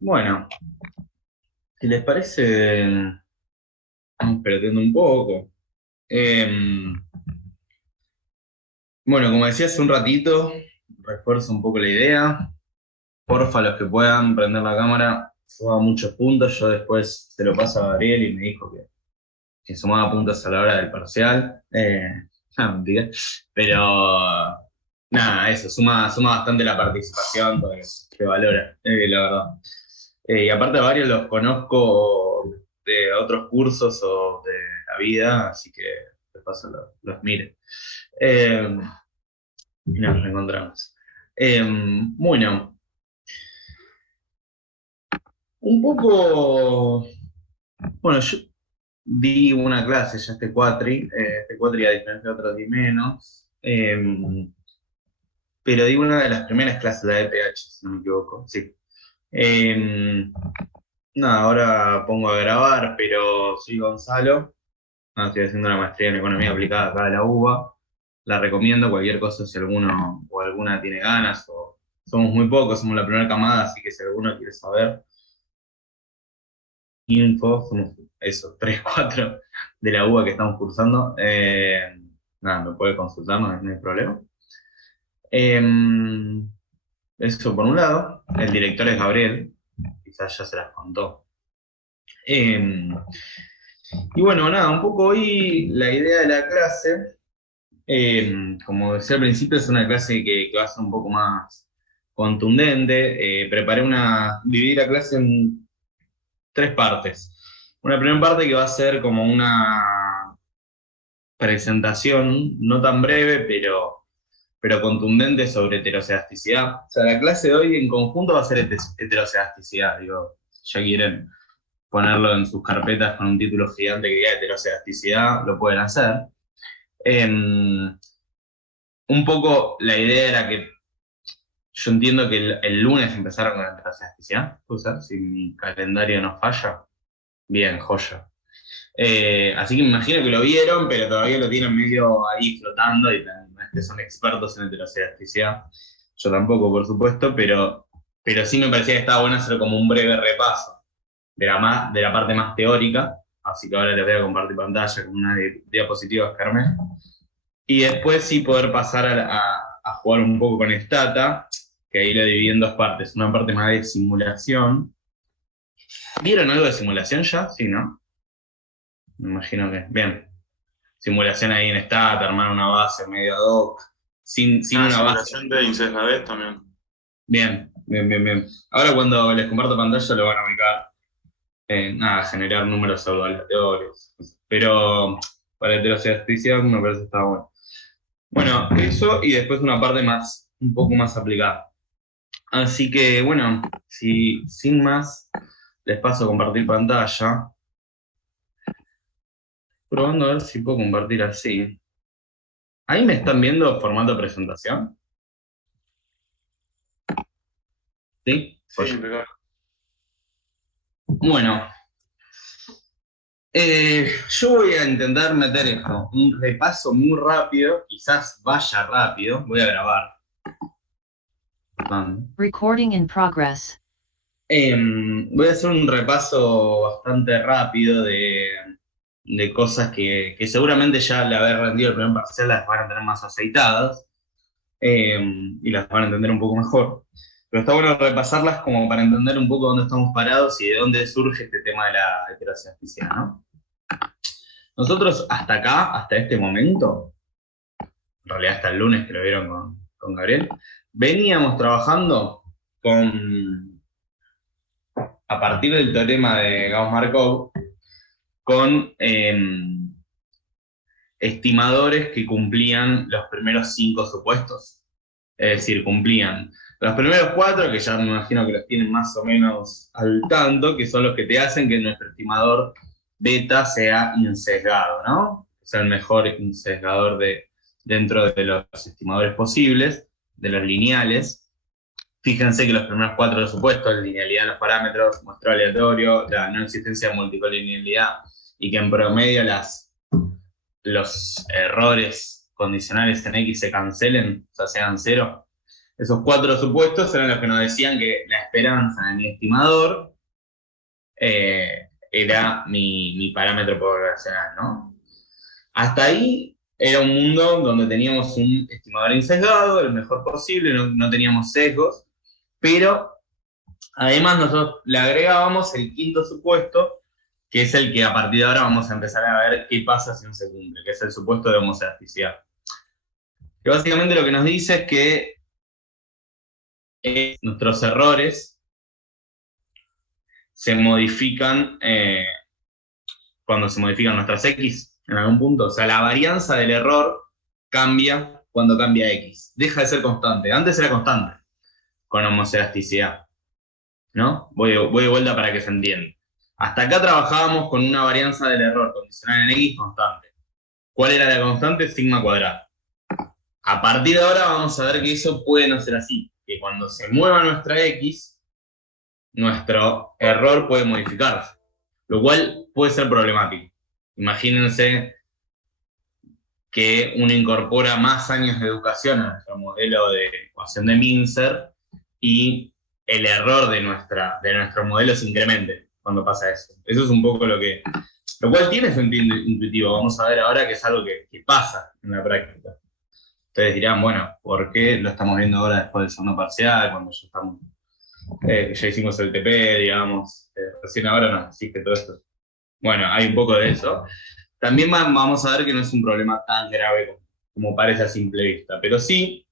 Bueno, si les parece, vamos perdiendo un poco. Eh, bueno, como decía hace un ratito, refuerzo un poco la idea. Porfa, los que puedan prender la cámara, suba muchos puntos. Yo después se lo paso a Gabriel y me dijo que sumaba puntos a la hora del parcial. Mentira. Pero nada, eso, suma bastante la participación, porque se valora, la verdad. Y aparte a varios los conozco de otros cursos o de la vida, así que de paso los mire. Eh, y nos reencontramos. Bueno, un poco, bueno, yo di una clase ya este cuatri a diferencia de otros di menos, pero di una de las primeras clases, la de PH, si no me equivoco, sí. Eh, Nada, ahora pongo a grabar, pero soy Gonzalo. Estoy haciendo una maestría en economía aplicada acá de la UBA. La recomiendo, cualquier cosa si alguno o alguna tiene ganas, o somos muy pocos, somos la primera camada, así que si alguno quiere saber info, somos esos 3 4 de la UBA que estamos cursando. Nada, me puede consultar, no hay problema. Eh, Eso por un lado, el director es Gabriel, quizás ya se las contó. Eh, y bueno, nada, un poco hoy la idea de la clase. Como decía al principio, es una clase que va a ser un poco más contundente. Dividí la clase en tres partes. Una primera parte que va a ser como una presentación, no tan breve, pero contundente sobre heterocedasticidad. O sea, la clase de hoy en conjunto va a ser heterocedasticidad. Digo, si ya quieren ponerlo en sus carpetas con un título gigante que diga heterocedasticidad, lo pueden hacer. Eh, un poco la idea era que yo entiendo que el lunes empezaron con la heterocedasticidad, ¿puede ser? Si mi calendario no falla. Bien, joya. Así que me imagino que lo vieron, pero todavía lo tienen medio ahí flotando y no es que son expertos en heterocedasticidad. Yo tampoco, por supuesto, pero sí me parecía que estaba bueno hacer como un breve repaso de la parte más teórica. Así que ahora les voy a compartir pantalla con una diapositiva que armé. Y después sí poder pasar a jugar un poco con Stata, que ahí lo dividí en dos partes. Una parte más de simulación. ¿Vieron algo de simulación ya? Sí, ¿no? Me imagino que. Bien. Simulación ahí en Stata, armar una base medio ad hoc, sin una base. Simulación de InSysLabs también. Bien, bien, bien, bien. Ahora cuando les comparto pantalla lo van a ubicar en nada, generar números aleatorios. Pero para heterocedasticidad me parece que está bueno. Bueno, eso y después una parte más, un poco más aplicada. Así que bueno, si sin más, les paso a compartir pantalla. Probando a ver si puedo compartir así. Ahí me están viendo formato de presentación. ¿Sí? Sí, Pues, impecable. bueno, yo voy a intentar meter esto, un repaso muy rápido, quizás vaya rápido, voy a grabar. Perdón. Recording in progress. Voy a hacer un repaso bastante rápido de cosas que seguramente ya al haber rendido el primer parcial las van a tener más aceitadas, eh, y las van a entender un poco mejor. Pero está bueno repasarlas como para entender un poco dónde estamos parados y de dónde surge este tema de la heterocedasticidad, ¿no? Nosotros hasta acá, hasta este momento, en realidad hasta el lunes que lo vieron con Gabriel, veníamos trabajando a partir del teorema de Gauss-Markov, con estimadores que cumplían los primeros 5 supuestos. Es decir, cumplían los primeros 4, que ya me imagino que los tienen más o menos al tanto, que son los que te hacen que nuestro estimador beta sea insesgado, ¿no? O sea, el mejor insesgador dentro de los estimadores posibles, de los lineales. Fíjense que los primeros 4 supuestos, linealidad de los parámetros, muestreo aleatorio, la no existencia de multicolinealidad, y que en promedio los errores condicionales en X se cancelen, o sea, sean cero. Esos 4 supuestos eran los que nos decían que la esperanza de mi estimador era mi parámetro poblacional, ¿no? Hasta ahí era un mundo donde teníamos un estimador insesgado, el mejor posible, no teníamos sesgos, pero además nosotros le agregábamos el quinto supuesto, que es el que a partir de ahora vamos a empezar a ver qué pasa si no se cumple, que es el supuesto de homocedasticidad. Que básicamente lo que nos dice es que nuestros errores se modifican cuando se modifican nuestras X en algún punto. O sea, la varianza del error cambia cuando cambia X. Deja de ser constante. Antes era constante con homocedasticidad, ¿no? Voy de vuelta para que se entienda. Hasta acá trabajábamos con una varianza del error condicional en X constante. ¿Cuál era la constante? Sigma cuadrado. A partir de ahora vamos a ver que eso puede no ser así. Que cuando se mueva nuestra X, nuestro error puede modificarse. Lo cual puede ser problemático. Imagínense que uno incorpora más años de educación a nuestro modelo de ecuación de Mincer y el error de nuestro modelo se incremente cuando pasa eso. Eso es un poco lo cual tiene sentido intuitivo. Vamos a ver ahora que es algo que pasa en la práctica. Ustedes dirán, bueno, ¿por qué lo estamos viendo ahora después del segundo parcial, cuando ya hicimos el TP, digamos, recién ahora nos existe todo esto? Bueno, hay un poco de eso. También vamos a ver que no es un problema tan grave como parece a simple vista, pero sí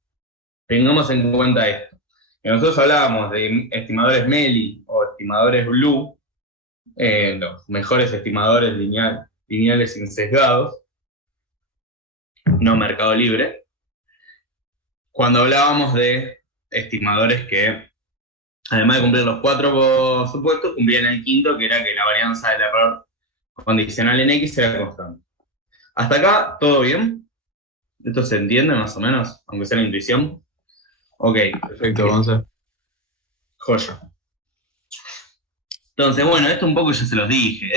tengamos en cuenta esto. Que nosotros hablábamos de estimadores MELI o estimadores BLUE, los mejores estimadores lineales insesgados, no mercado libre, cuando hablábamos de estimadores que, además de cumplir los 4 supuestos, cumplían el quinto, que era que la varianza del error condicional en X era constante. Hasta acá, ¿todo bien? ¿Esto se entiende más o menos? Aunque sea la intuición. Ok. Perfecto, Gonza. Joya. Entonces, bueno, esto un poco ya se los dije.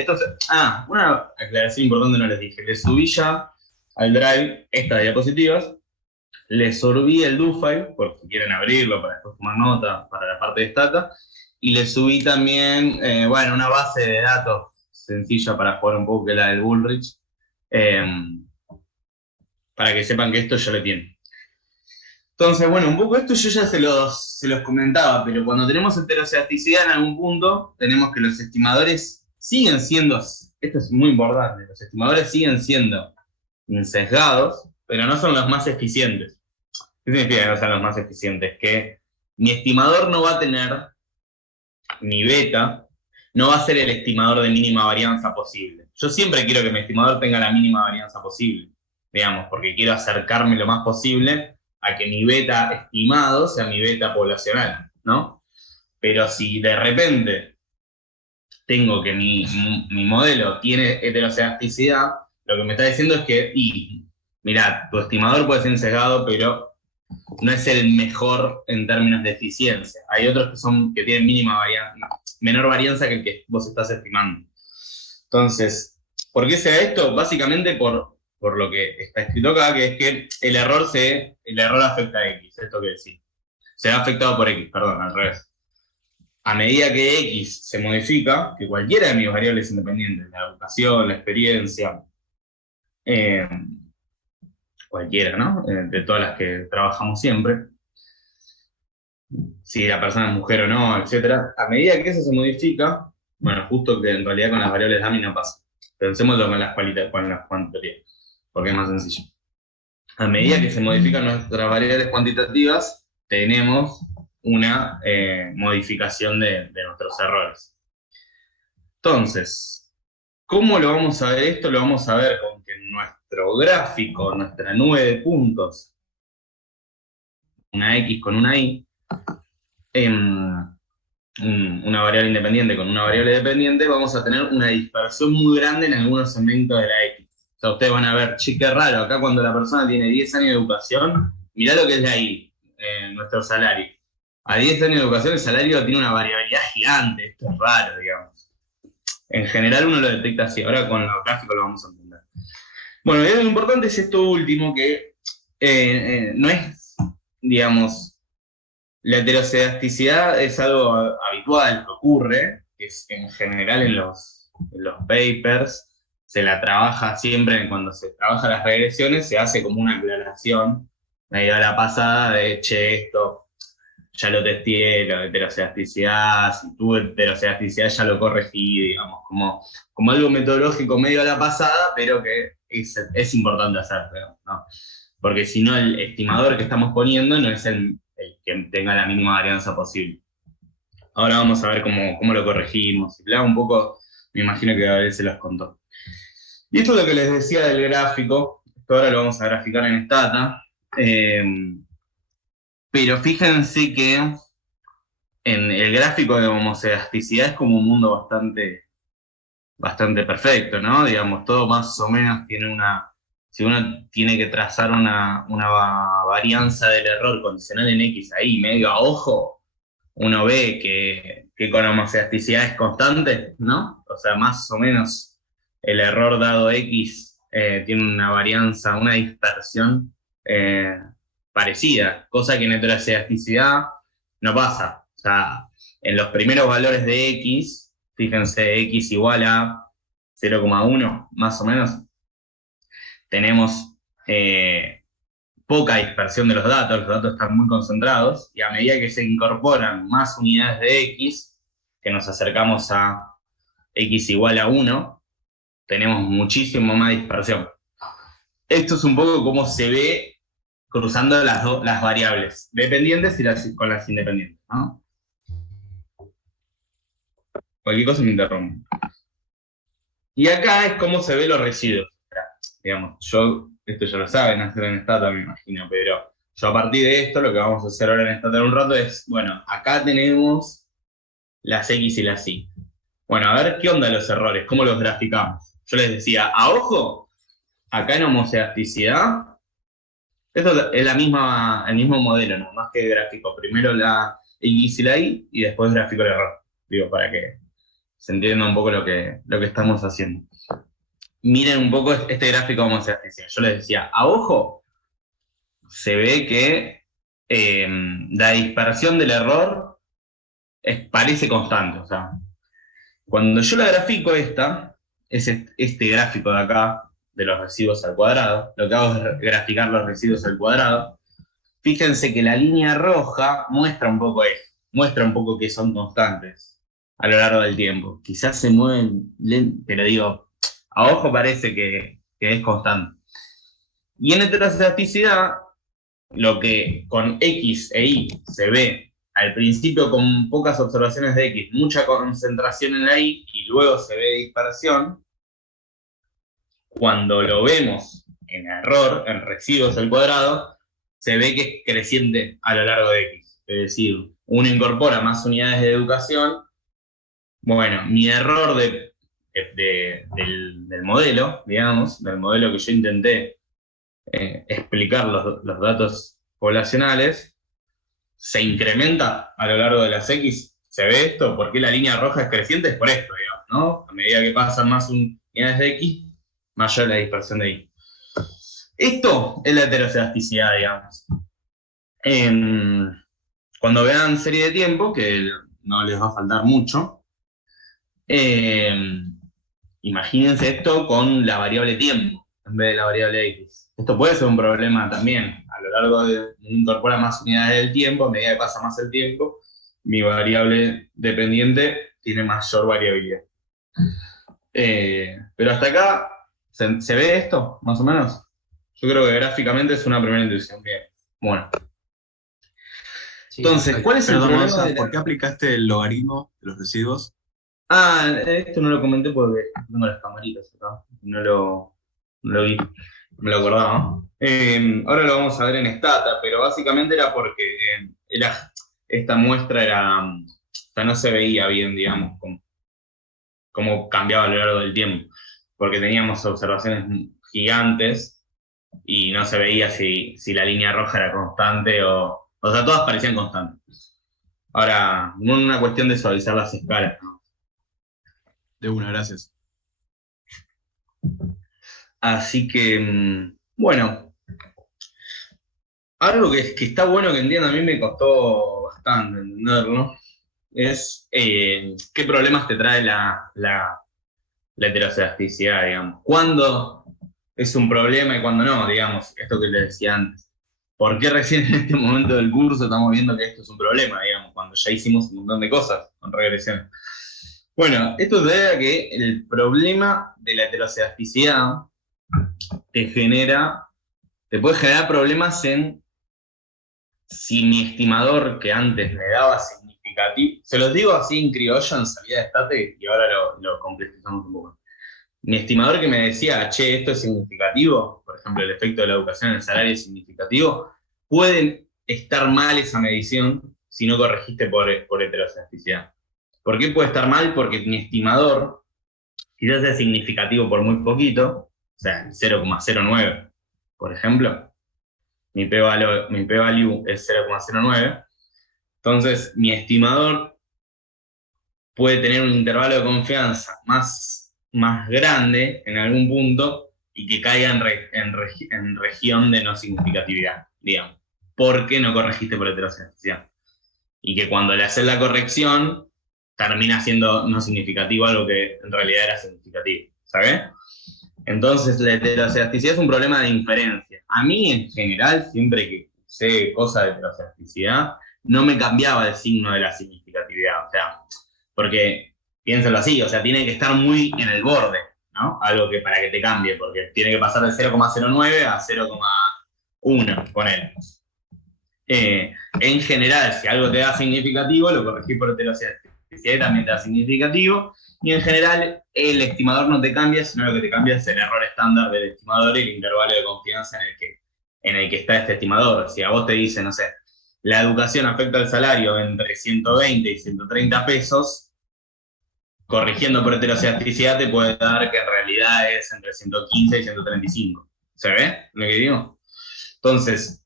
Una aclaración importante no les dije. Les subí ya al Drive estas diapositivas. Les sorbí el do file, por si quieren abrirlo para después tomar nota para la parte de Stata. Y les subí también, una base de datos sencilla para jugar un poco, que es la del Bullrich. Para que sepan que esto ya lo tienen. Entonces, bueno, un poco esto yo ya se los comentaba, pero cuando tenemos heterocedasticidad en algún punto, tenemos que los estimadores siguen siendo, esto es muy importante, los estimadores siguen siendo insesgados, pero no son los más eficientes. ¿Qué significa que no son los más eficientes? Que mi estimador no va a tener, mi beta, no va a ser el estimador de mínima varianza posible. Yo siempre quiero que mi estimador tenga la mínima varianza posible, digamos, porque quiero acercarme lo más posible a que mi beta estimado sea mi beta poblacional, ¿no? Pero si de repente tengo que mi modelo tiene heterocedasticidad, lo que me está diciendo es que, mirá, tu estimador puede ser sesgado, pero no es el mejor en términos de eficiencia. Hay otros que tienen menor varianza que el que vos estás estimando. Entonces, ¿por qué se da esto? Básicamente por lo que está escrito acá, que es que el error afecta a X. ¿Esto qué decir? Se ve afectado por X, perdón, al revés. A medida que X se modifica, que cualquiera de mis variables independientes, la educación, la experiencia, cualquiera, ¿no? De todas las que trabajamos siempre, si la persona es mujer o no, etc. A medida que eso se modifica, bueno, justo que en realidad con las variables DAMI no pasa. Pensémoslo con las cuantitativas, porque es más sencillo. A medida que se modifican nuestras variables cuantitativas, tenemos una modificación de nuestros errores. Entonces, ¿cómo lo vamos a ver esto? Lo vamos a ver con que en nuestro gráfico, nuestra nube de puntos, una X con una Y, una variable independiente con una variable dependiente, vamos a tener una dispersión muy grande en algunos segmentos de la X. O sea, ustedes van a ver, che, qué raro, acá cuando la persona tiene 10 años de educación, mirá lo que es la Y, nuestro salario. A 10 años de educación el salario tiene una variabilidad gigante, esto es raro, digamos. En general uno lo detecta así, ahora con los gráficos lo vamos a entender. Bueno, y lo importante es esto último, que no es, digamos, La heterocelasticidad es algo habitual que ocurre, que es en general en los papers se la trabaja siempre, cuando se trabaja las regresiones, se hace como una aclaración medio a la pasada de, che, esto ya lo testé, la heterocelasticidad, si tuve heterocelasticidad ya lo corregí, digamos, como algo metodológico medio a la pasada, pero que es importante hacerlo, ¿no? Porque si no, el estimador que estamos poniendo no es el que tenga la mínima varianza posible. Ahora vamos a ver cómo lo corregimos. Y un poco, me imagino que Gabriel se los contó. Y esto es lo que les decía del gráfico. Esto ahora lo vamos a graficar en Stata. Pero fíjense que en el gráfico de homoelasticidad es como un mundo bastante perfecto, ¿no? Digamos, todo más o menos tiene si uno tiene que trazar una varianza del error condicional en X ahí, medio a ojo, uno ve que con homoelasticidad es constante, ¿no? O sea, más o menos el error dado X tiene una varianza, una dispersión parecida, cosa que en heteroelasticidad no pasa. O sea, en los primeros valores de X, fíjense, X igual a 0,1, más o menos, tenemos poca dispersión de los datos están muy concentrados, y a medida que se incorporan más unidades de X, que nos acercamos a X igual a 1, tenemos muchísimo más dispersión. Esto es un poco cómo se ve cruzando las variables dependientes y con las independientes, ¿no? Cualquier cosa me interrumpe. Y acá es cómo se ven los residuos. Digamos, esto ya lo saben hacer en Stata, me imagino, pero yo a partir de esto, lo que vamos a hacer ahora en Stata en un rato es, bueno, acá tenemos las X y las Y. Bueno, a ver qué onda los errores, cómo los graficamos. Yo les decía, a ojo, acá en homoelasticidad, esto es el mismo modelo, no más que gráfico. Primero la X y la Y y después grafico el error. Digo, para que se entienda un poco lo que estamos haciendo. Miren un poco este gráfico de homoelasticidad. Yo les decía, a ojo, se ve que la dispersión del error parece constante. O sea, cuando yo la grafico es este gráfico de acá, de los residuos al cuadrado, lo que hago es graficar los residuos al cuadrado. Fíjense que la línea roja muestra un poco esto, muestra un poco que son constantes a lo largo del tiempo. Quizás se mueven lento, pero digo, a ojo parece que es constante. Y en heteroelasticidad, lo que con X e Y se ve al principio con pocas observaciones de X, mucha concentración en la Y, y luego se ve dispersión, cuando lo vemos en error, en residuos al cuadrado, se ve que es creciente a lo largo de X. Es decir, uno incorpora más unidades de educación. Bueno, mi error del modelo, digamos, del modelo que yo intenté explicar los datos poblacionales, se incrementa a lo largo de las X. ¿Se ve esto? ¿Por qué la línea roja es creciente? Es por esto, digamos, ¿no? A medida que pasan más unidades de X, mayor la dispersión de Y. Esto es la heteroelasticidad, digamos. Cuando vean serie de tiempo, que no les va a faltar mucho, imagínense esto con la variable tiempo en vez de la variable X. Esto puede ser un problema también. A lo largo de incorpora más unidades del tiempo, a medida que pasa más el tiempo, mi variable dependiente tiene mayor variabilidad. Pero hasta acá, ¿se ve esto, más o menos? Yo creo que gráficamente es una primera intuición. Bien. Bueno. Sí, Entonces, ¿cuál es el problema? ¿Por qué aplicaste el logaritmo de los residuos? Esto no lo comenté porque tengo las camaritas acá. No lo vi, me lo acordaba. Ahora lo vamos a ver en Stata, pero básicamente era porque esta muestra o sea, no se veía bien, digamos, cómo cambiaba a lo largo del tiempo, porque teníamos observaciones gigantes y no se veía si la línea roja era constante o sea, todas parecían constantes. Ahora, no es una cuestión de suavizar las escalas, ¿no? De una, gracias. Así que, bueno, algo que está bueno que entiendan, a mí me costó bastante entenderlo, es qué problemas te trae la heterocedasticidad, digamos. ¿Cuándo es un problema y cuándo no, digamos? Esto que les decía antes. ¿Por qué recién en este momento del curso estamos viendo que esto es un problema, digamos, cuando ya hicimos un montón de cosas con regresión? Bueno, esto se debe a que el problema de la heterocedasticidad te puede generar problemas en si mi estimador que antes me daba significativo, se los digo así en criollo, en salida de estate, y ahora lo complejizamos un poco. Mi estimador que me decía, che, esto es significativo, por ejemplo, el efecto de la educación en el salario es significativo, puede estar mal esa medición si no corregiste por heterocedasticidad. ¿Por qué puede estar mal? Porque mi estimador quizás sea significativo por muy poquito, o sea, 0,09, por ejemplo. Mi p-value es 0,09. Entonces, mi estimador puede tener un intervalo de confianza más grande en algún punto y que caiga en región de no significatividad, digamos, porque no corregiste por heterocedasticidad. Y que cuando le haces la corrección, termina siendo no significativo algo que en realidad era significativo, ¿sabes? Entonces, la heterocedasticidad es un problema de inferencia. A mí, en general, siempre que sé cosas de heterocedasticidad, no me cambiaba el signo de la significatividad. O sea, porque, piénsalo así, o sea, tiene que estar muy en el borde, ¿no? Algo que para que te cambie, porque tiene que pasar de 0,09 a 0,1, ponele. En general, si algo te da significativo, lo corregís por heterocedasticidad y también te da significativo. Y en general, el estimador no te cambia, sino lo que te cambia es el error estándar del estimador y el intervalo de confianza en el que está este estimador. Si a vos te dice, no sé, la educación afecta al salario entre 120 y 130 pesos, corrigiendo por heterocedasticidad te puede dar que en realidad es entre 115 y 135. ¿Se ve lo que digo? Entonces,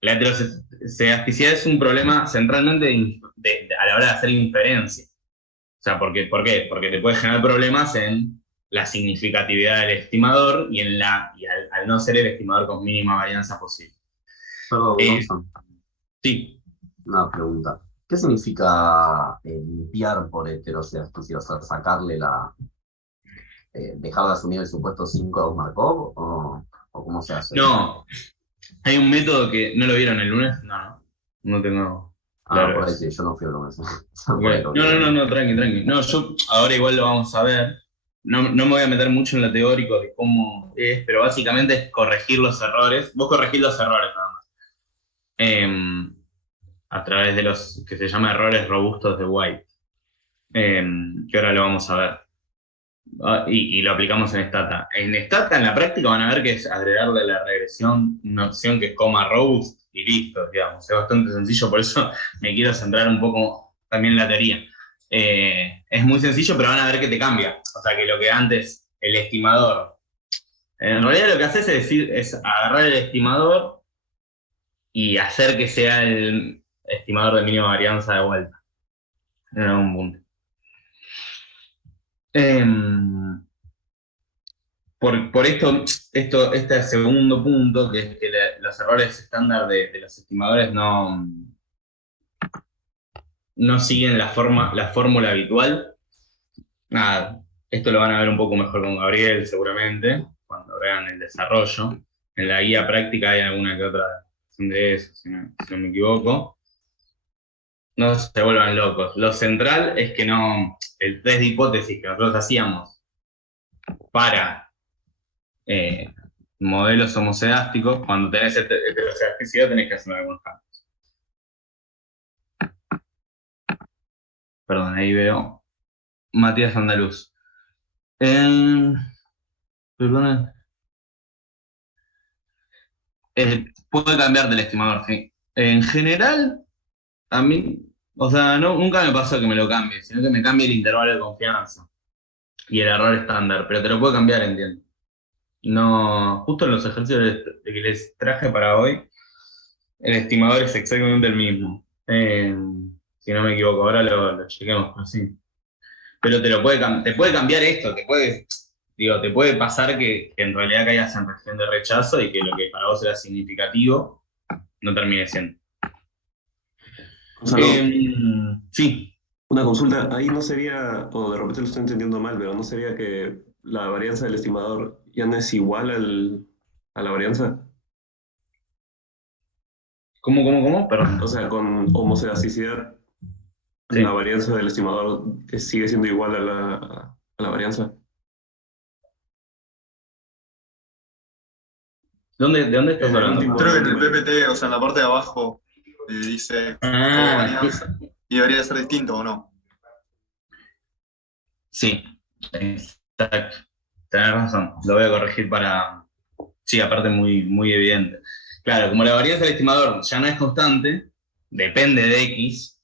la heterocedasticidad es un problema centralmente a la hora de hacer inferencia. O sea, ¿por qué? Porque te puede generar problemas en la significatividad del estimador y al no ser el estimador con mínima varianza posible. Perdón, Thompson, Sí. una pregunta. ¿Qué significa limpiar por heterocedasticidad? O sea, sacarle dejar de asumir el supuesto 5 a un Markov o cómo se hace? No, hay un método que no lo vieron el lunes. No tengo. Claro, por ahí sí, yo no fui a lo mismo. Okay. No, tranqui. No, yo ahora igual lo vamos a ver. No me voy a meter mucho en lo teórico de cómo es, pero básicamente es corregir los errores. Vos corregís los errores nada más. A través de los que se llaman errores robustos de White. Que ahora lo vamos a ver. Y lo aplicamos en Stata. En Stata, en la práctica, van a ver que es agregarle a la regresión una opción que es robust y listo, digamos. Es bastante sencillo, por eso me quiero centrar un poco también en la teoría. Es muy sencillo, pero van a ver que te cambia. O sea, que lo que antes el estimador... En realidad lo que haces es agarrar el estimador y hacer que sea el estimador de mínima varianza de vuelta. En algún punto. Por este segundo punto, que es que los errores estándar de los estimadores no siguen la fórmula habitual. Nada, esto lo van a ver un poco mejor con Gabriel, seguramente, cuando vean el desarrollo. En la guía práctica hay alguna que otra de eso, si no me equivoco. No se vuelvan locos. Lo central es que el test de hipótesis que nosotros hacíamos para modelos homocedásticos, cuando tenés heterocedasticidad tenés que hacer algunos cambios. Perdón, ahí veo Matías Andaluz. Perdón. Puede cambiar del estimador, sí. En general, a mí, o sea, nunca me pasó que me lo cambie, sino que me cambie el intervalo de confianza y el error estándar, pero te lo puede cambiar, entiendo. No, justo en los ejercicios de que les traje para hoy, el estimador es exactamente el mismo. Si no me equivoco, ahora lo chequemos, pero sí. Pero te puede cambiar esto, te puede pasar que en realidad caigas en región de rechazo y que lo que para vos era significativo no termine siendo. Gonzalo, Sí, Una consulta, ahí no sería, o de repente lo estoy entendiendo mal, pero no sería que la varianza del estimador ya no es igual a la varianza. ¿cómo? Perdón. O sea, con homocedasticidad, la Sí. varianza del estimador sigue siendo igual a la varianza. ¿De dónde estás En el hablando? último, Creo la que en el última línea. PPT, o sea, en la parte de abajo, dice Ah, covarianza. Y debería ser distinto, ¿o no? sí, exacto. Tenés razón. Lo voy a corregir para. Sí, aparte muy evidente. Claro, como la varianza del estimador ya no es constante, depende de X,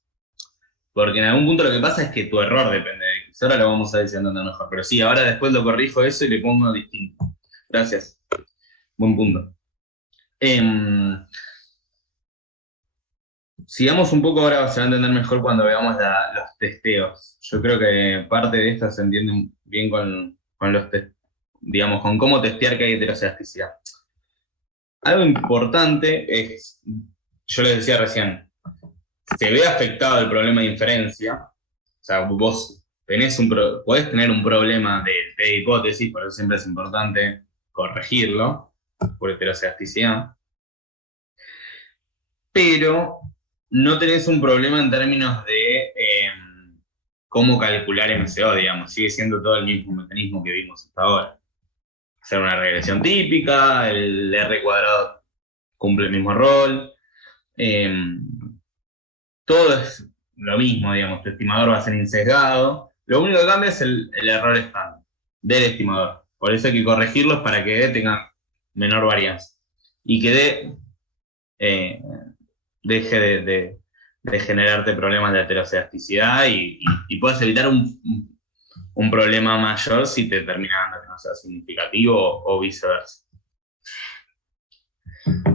porque en algún punto lo que pasa es que tu error depende de X. Ahora lo vamos a decir entender mejor. Pero sí, ahora después lo corrijo eso y le pongo distinto. Gracias. Buen punto. Sigamos un poco ahora, se va a entender mejor cuando veamos los testeos. Yo creo que parte de esto se entiende bien con los test, digamos, con cómo testear que hay heterocedasticidad. Algo importante es, yo les decía recién, se ve afectado el problema de inferencia, o sea, vos podés tener un problema de hipótesis, por eso siempre es importante corregirlo por heterocedasticidad, pero no tenés un problema en términos de cómo calcular MCO, digamos, sigue siendo todo el mismo mecanismo que vimos hasta ahora. Hacer una regresión típica, el R cuadrado cumple el mismo rol, eh, todo es lo mismo, digamos, tu estimador va a ser insesgado, lo único que cambia es el error estándar del estimador, por eso hay que corregirlos para que D tenga menor varianza y que D eh, deje de generarte problemas de heterocedasticidad y puedas evitar un problema mayor si te termina dando que no sea significativo o viceversa.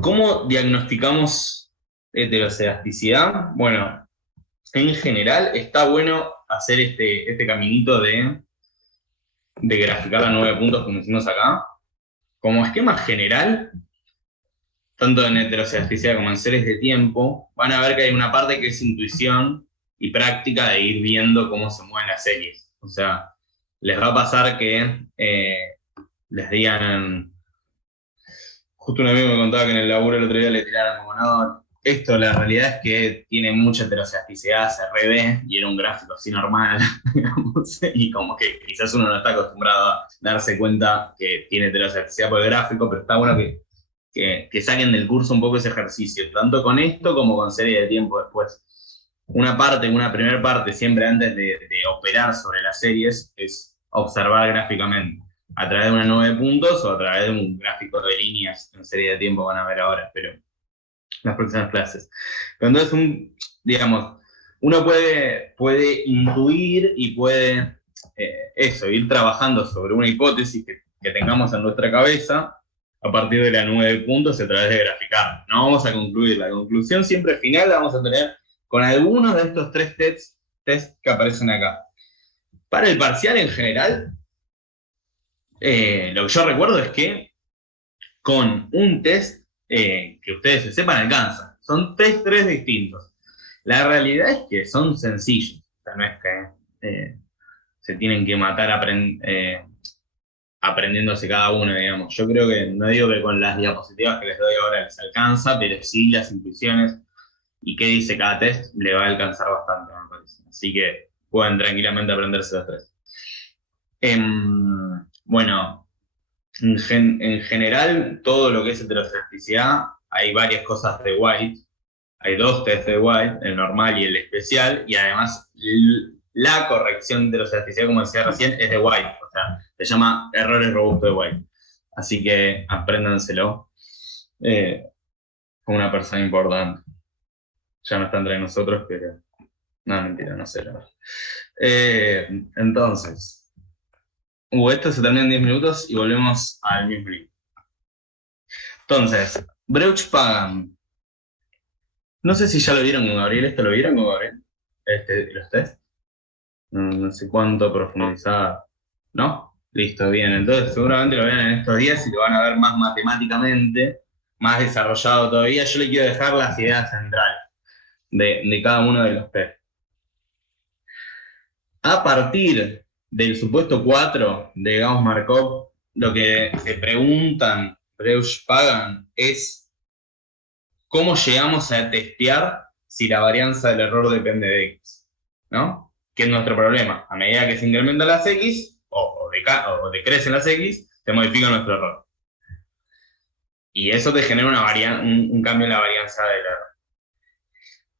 ¿Cómo diagnosticamos heterocedasticidad? Bueno, en general está bueno hacer este caminito de graficar los 9 puntos como hicimos acá. Como esquema general, tanto en heterocedasticidad como en series de tiempo, van a ver que hay una parte que es intuición y práctica de ir viendo cómo se mueven las series. O sea, les va a pasar que les digan, justo un amigo me contaba que en el laburo el otro día le tiraron como, no, esto la realidad es que tiene mucha heterocedasticidad, se revé y era un gráfico así normal, digamos, y como que quizás uno no está acostumbrado a darse cuenta que tiene heterocedasticidad por el gráfico, pero está bueno que saquen del curso un poco ese ejercicio, tanto con esto como con serie de tiempo después. Una primera parte, siempre antes de operar sobre las series, es observar gráficamente, a través de una 9 puntos o a través de un gráfico de líneas en serie de tiempo, van a ver ahora, pero en las próximas clases. Pero entonces, digamos, uno puede intuir y puede ir trabajando sobre una hipótesis que tengamos en nuestra cabeza a partir de la 9 puntos a través de graficar. No vamos a concluir. La conclusión siempre final la vamos a tener con algunos de estos tres tests que aparecen acá. Para el parcial en general, lo que yo recuerdo es que con un test que ustedes se sepan alcanza. Son tres distintos. La realidad es que son sencillos. O sea, no es que se tienen que matar aprendiéndose cada uno, digamos. Yo creo que, no digo que con las diapositivas que les doy ahora les alcanza, pero sí las intuiciones y qué dice cada test le va a alcanzar bastante, me parece. Así que pueden tranquilamente aprenderse los tres. Bueno, en general, todo lo que es heterocedasticidad, hay varias cosas de White. Hay dos test de White, el normal y el especial, y además la corrección de heterocedasticidad, como decía recién, es de White. O sea, se llama errores robustos de White. Así que apréndanselo. Como una persona importante. Ya no está entre nosotros, pero no, mentira, no sé la verdad. Entonces, esto se termina en 10 minutos y volvemos al mismo libro. Entonces, Breuch-Pagan. No sé si ya lo vieron con Gabriel. ¿Esto lo vieron con Gabriel? Los test. No sé cuánto profundizar. ¿No? Listo, bien. Entonces, seguramente lo vean en estos días y lo van a ver más matemáticamente, más desarrollado todavía. Yo le quiero dejar las ideas centrales. de cada uno de los P. A partir del supuesto 4 de Gauss-Markov, lo que se preguntan Reusch-Pagan es cómo llegamos a testear si la varianza del error depende de X, ¿no? Que es nuestro problema. A medida que se incrementan las X, o decrecen las X, se modifica nuestro error. Y eso te genera un cambio en la varianza del error.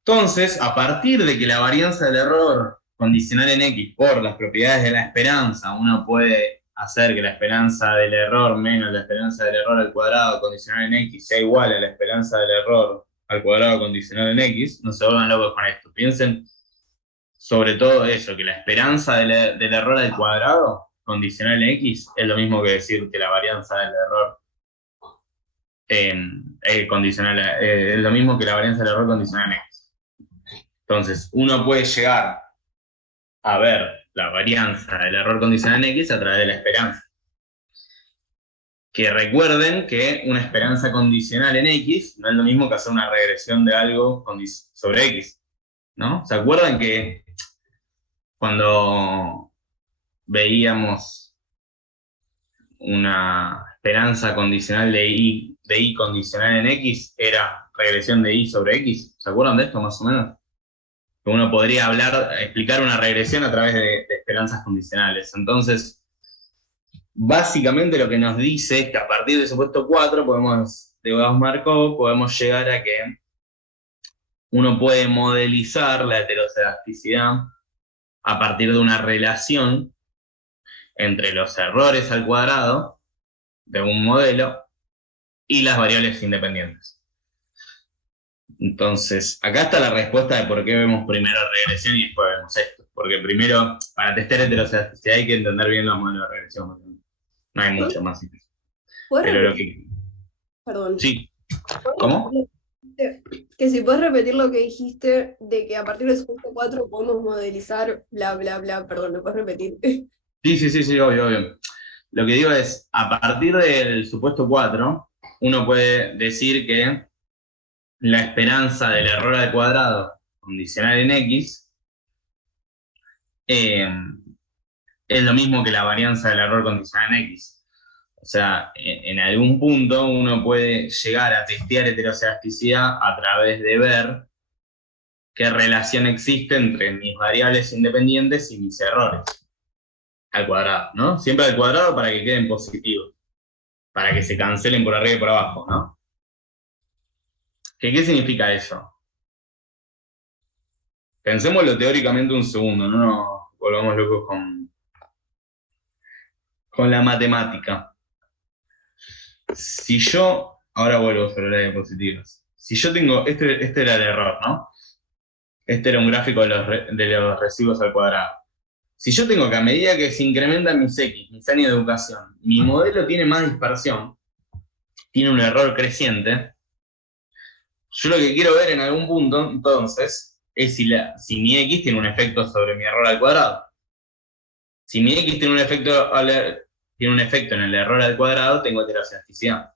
Entonces, a partir de que la varianza del error condicional en X por las propiedades de la esperanza, uno puede hacer que la esperanza del error menos la esperanza del error al cuadrado condicional en X sea igual a la esperanza del error al cuadrado condicional en X, no se vuelvan locos con esto. Piensen sobre todo eso, que la esperanza del error al cuadrado condicional en X es lo mismo que decir que la varianza del error condicional, es lo mismo que la varianza del error condicional en X. Entonces, uno puede llegar a ver la varianza del error condicional en X a través de la esperanza. Que recuerden que una esperanza condicional en X no es lo mismo que hacer una regresión de algo sobre X, ¿no? ¿Se acuerdan que cuando veíamos una esperanza condicional de I condicional en X era regresión de I sobre X? ¿Se acuerdan de esto más o menos? Que uno podría explicar una regresión a través de esperanzas condicionales. Entonces, básicamente lo que nos dice es que a partir del supuesto 4 de Gauss-Markov podemos llegar a que uno puede modelizar la heterocedasticidad a partir de una relación entre los errores al cuadrado de un modelo y las variables independientes. Entonces, acá está la respuesta de por qué vemos primero regresión y después vemos esto. Porque primero, para testear heterocedasticidad hay que entender bien los modelos de regresión. No hay mucho más. ¿Puedes repetir? Perdón. Sí. ¿Cómo? Que si puedes repetir lo que dijiste de que a partir del supuesto 4 podemos modelizar bla, bla, bla. Perdón, ¿lo puedes repetir? Sí, obvio. Lo que digo es, a partir del supuesto 4, uno puede decir que la esperanza del error al cuadrado condicional en X es lo mismo que la varianza del error condicional en X. O sea, en algún punto uno puede llegar a testear heterocedasticidad a través de ver qué relación existe entre mis variables independientes y mis errores al cuadrado, ¿no? Siempre al cuadrado para que queden positivos, para que se cancelen por arriba y por abajo, ¿no? ¿Qué significa eso? Pensémoslo teóricamente un segundo, no nos volvamos locos con la matemática. Si yo, ahora vuelvo sobre las diapositivas, si yo tengo, este era el error, ¿no? Este era un gráfico de los residuos al cuadrado. Si yo tengo que a medida que se incrementan mis X, mis años de educación, mi modelo tiene más dispersión, tiene un error creciente, yo lo que quiero ver en algún punto, entonces, es si mi X tiene un efecto sobre mi error al cuadrado. Si mi X tiene un efecto en el error al cuadrado, tengo heterocedasticidad.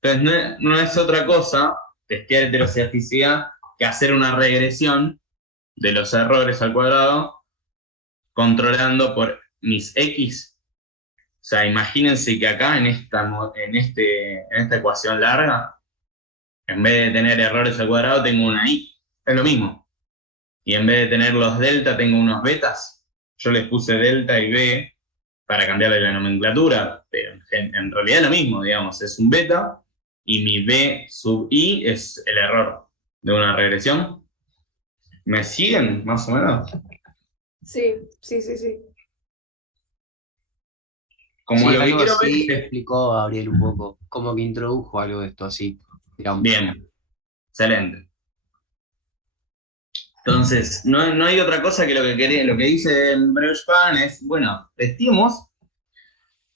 Entonces, no es otra cosa testear heterocedasticidad que hacer una regresión de los errores al cuadrado controlando por mis X. O sea, imagínense que acá en esta ecuación larga, en vez de tener errores al cuadrado, tengo una Y. Es lo mismo. Y en vez de tener los delta, tengo unos betas. Yo les puse delta y B para cambiarle la nomenclatura, pero en realidad es lo mismo, digamos. Es un beta y mi B sub I es el error de una regresión. ¿Me siguen, más o menos? Sí. Como sí, lo que algo quiero así ver explicó Gabriel un poco, como que introdujo algo de esto así. Digamos. Bien, excelente. Entonces, no hay otra cosa que lo que dice Breusch-Pagan es, bueno, testemos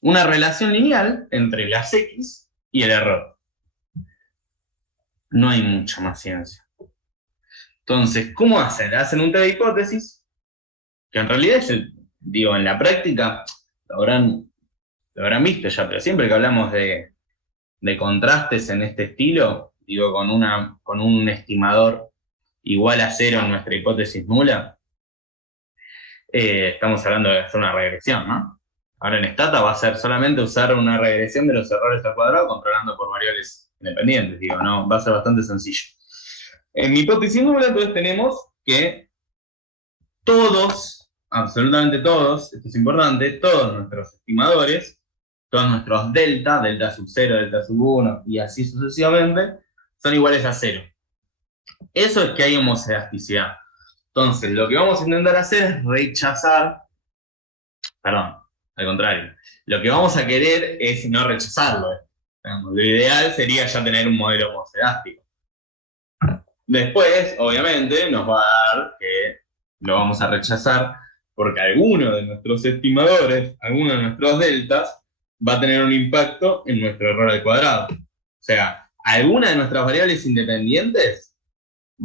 una relación lineal entre las X y el error. No hay mucha más ciencia. Entonces, ¿cómo hacen? Hacen un test de hipótesis, que en realidad es en la práctica, lo habrán visto ya, pero siempre que hablamos de contrastes en este estilo, con un estimador igual a 0 en nuestra hipótesis nula, estamos hablando de hacer una regresión, ¿no? Ahora en Stata va a ser solamente usar una regresión de los errores al cuadrado controlando por variables independientes, digo, ¿no? Va a ser bastante sencillo. En mi hipótesis nula, entonces tenemos que todos, absolutamente todos, esto es importante, todos nuestros estimadores, todos nuestros delta sub 0, delta sub 1 y así sucesivamente, son iguales a 0. Eso es que hay homocedasticidad. Entonces, lo que vamos a intentar hacer es rechazar, perdón, al contrario, lo que vamos a querer es no rechazarlo. Lo ideal sería ya tener un modelo homocedástico. Después, obviamente, nos va a dar que lo vamos a rechazar porque alguno de nuestros estimadores, alguno de nuestros deltas, va a tener un impacto en nuestro error al cuadrado. O sea, alguna de nuestras variables independientes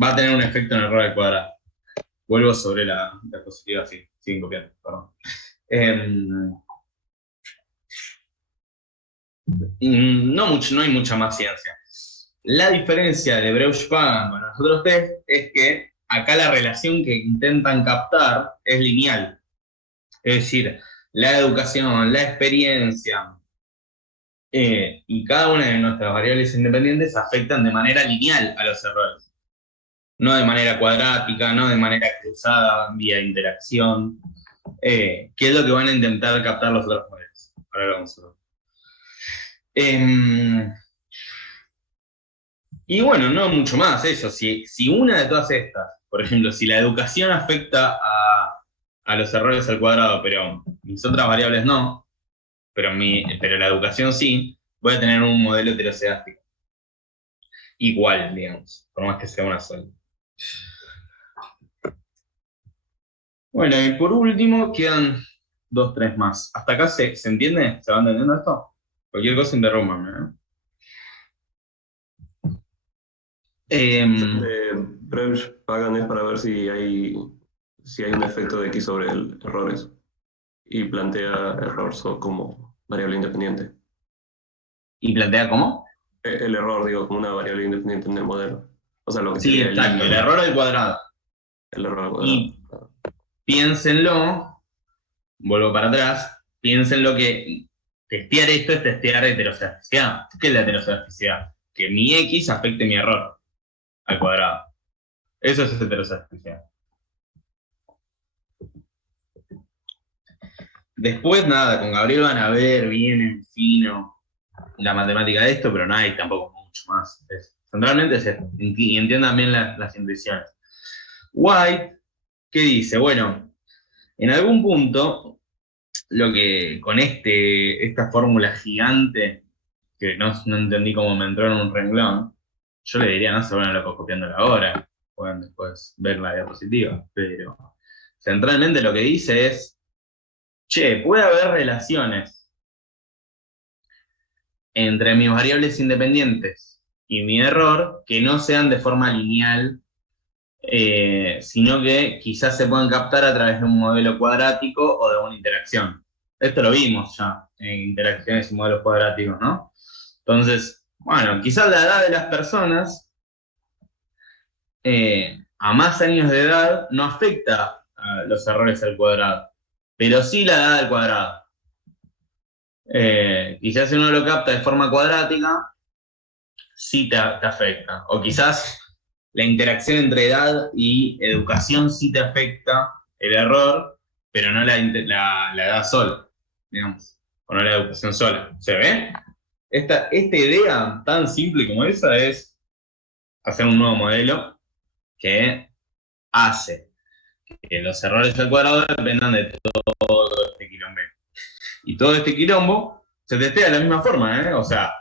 va a tener un efecto en el error al cuadrado. Vuelvo sobre la diapositiva, sí, siguen copiando, perdón. No hay mucha más ciencia. La diferencia de Breusch-Pagan con los otros test es que acá la relación que intentan captar es lineal. Es decir, la educación, la experiencia y cada una de nuestras variables independientes afectan de manera lineal a los errores. No de manera cuadrática, no de manera cruzada, vía interacción, que es lo que van a intentar captar los otros modelos. Ahora lo vamos a ver. Y bueno, no mucho más eso. Si una de todas estas, por ejemplo, si la educación afecta a los errores al cuadrado, pero mis otras variables no, pero la educación sí, voy a tener un modelo heterocedástico. Igual, digamos, por más que sea una sola. Bueno, y por último quedan 2, 3 más. ¿Hasta acá se entiende? ¿Se va entendiendo esto? Cualquier cosa interrúmpanme, ¿no? Breusch-Pagan es para ver si hay un efecto de X sobre el errores y plantea error como variable independiente. ¿Y plantea cómo? El error, digo, como una variable independiente en el modelo. O sea, lo que Sí, sería exacto, el error al cuadrado. el error al cuadrado. Y piénsenlo, vuelvo para atrás, piénsenlo que testear esto es testear heterocedasticidad. ¿Qué es la heterocedasticidad? Que mi X afecte mi error al cuadrado. Eso es heterocedasticidad. Después, nada, con Gabriel van a ver bien en fino la matemática de esto, pero no hay tampoco mucho más. Centralmente es esto, y entiendan bien las intuiciones. White, ¿qué dice? Bueno, en algún punto, lo que con esta fórmula gigante, que no entendí cómo me entró en un renglón, yo le diría, no se van loco copiándola ahora, pueden después ver la diapositiva, pero centralmente lo que dice es, che, puede haber relaciones entre mis variables independientes y mi error que no sean de forma lineal, sino que quizás se puedan captar a través de un modelo cuadrático o de una interacción. Esto lo vimos ya en interacciones y modelos cuadráticos, ¿no? Entonces, bueno, quizás la edad de las personas a más años de edad no afecta a los errores al cuadrado, pero sí la edad al cuadrado. Quizás si uno lo capta de forma cuadrática, sí te afecta. O quizás la interacción entre edad y educación sí te afecta el error, pero no la edad sola, digamos. O no la educación sola. ¿Se ve? Esta idea tan simple como esa es hacer un nuevo modelo que hace que los errores al cuadrado dependan de todo este quilombo. Y todo este quilombo se testea de la misma forma, ¿eh? O sea,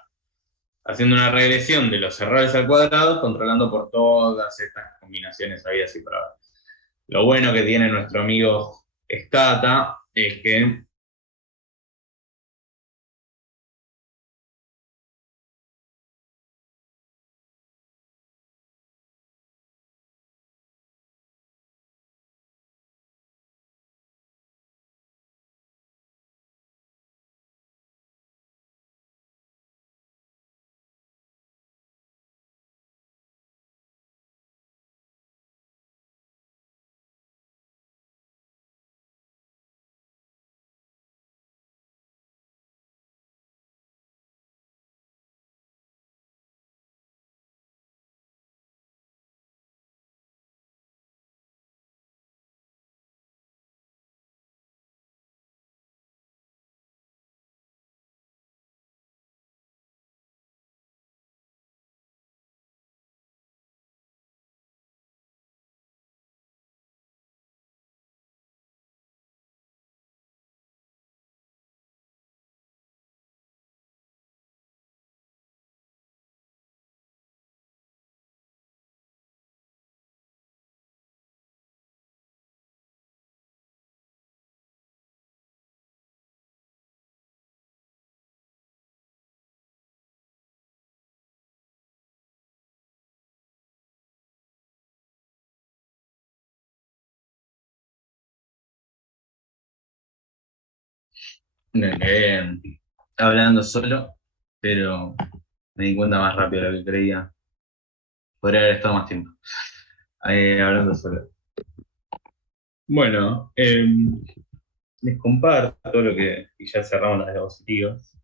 haciendo una regresión de los errores al cuadrado, controlando por todas estas combinaciones habidas y por haber. Lo bueno que tiene nuestro amigo Stata es que Me quedé hablando solo, pero me di cuenta más rápido de lo que creía. Podría haber estado más tiempo hablando solo. Bueno, les comparto lo que, y ya cerramos las diapositivas.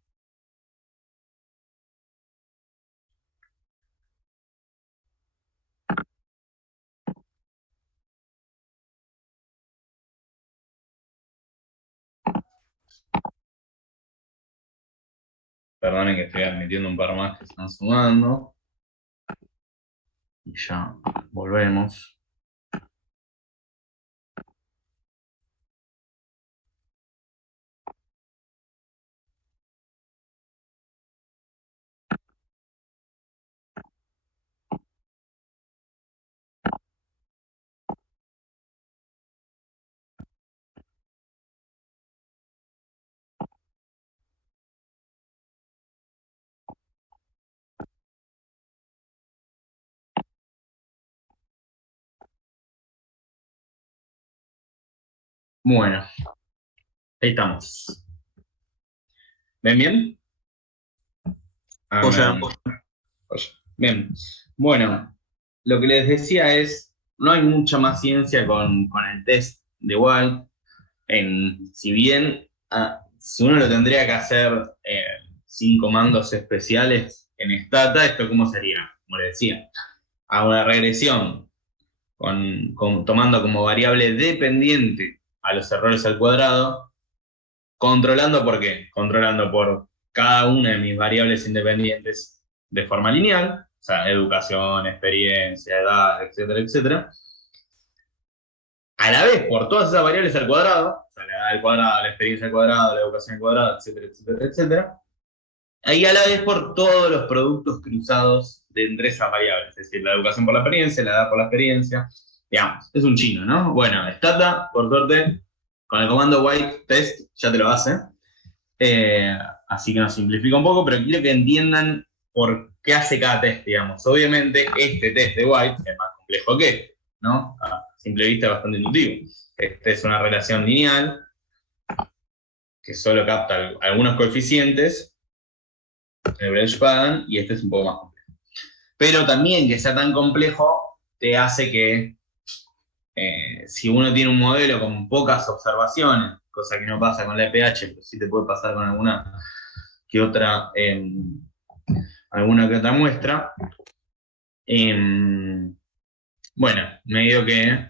Perdonen que estoy admitiendo un par más que están sumando. Y ya volvemos. Bueno, ahí estamos. ¿Ven bien? Oye, Bien. Bueno, lo que les decía es, no hay mucha más ciencia con el test de White. Si bien, si uno lo tendría que hacer sin comandos especiales en Stata, ¿esto cómo sería? Como les decía, a una regresión tomando como variable dependiente a los errores al cuadrado, controlando por qué, controlando por cada una de mis variables independientes de forma lineal, o sea, educación, experiencia, edad, etcétera, etcétera, a la vez por todas esas variables al cuadrado, o sea, la edad al cuadrado, la experiencia al cuadrado, la educación al cuadrado, etcétera, etcétera, etcétera, y a la vez por todos los productos cruzados de entre esas variables, es decir, la educación por la experiencia, la edad por la experiencia, digamos, es un chino, ¿no? Bueno, Stata, por suerte, con el comando white test ya te lo hace, así que nos simplifica un poco, pero quiero que entiendan por qué hace cada test, digamos. Obviamente, este test de white es más complejo que este, ¿no? A simple vista es bastante intuitivo. Este es una relación lineal que solo capta algunos coeficientes, el Brecht-Pagan, y este es un poco más complejo. Pero también que sea tan complejo te hace que si uno tiene un modelo con pocas observaciones, cosa que no pasa con la EPH, pero sí te puede pasar con alguna que otra muestra, bueno, medio que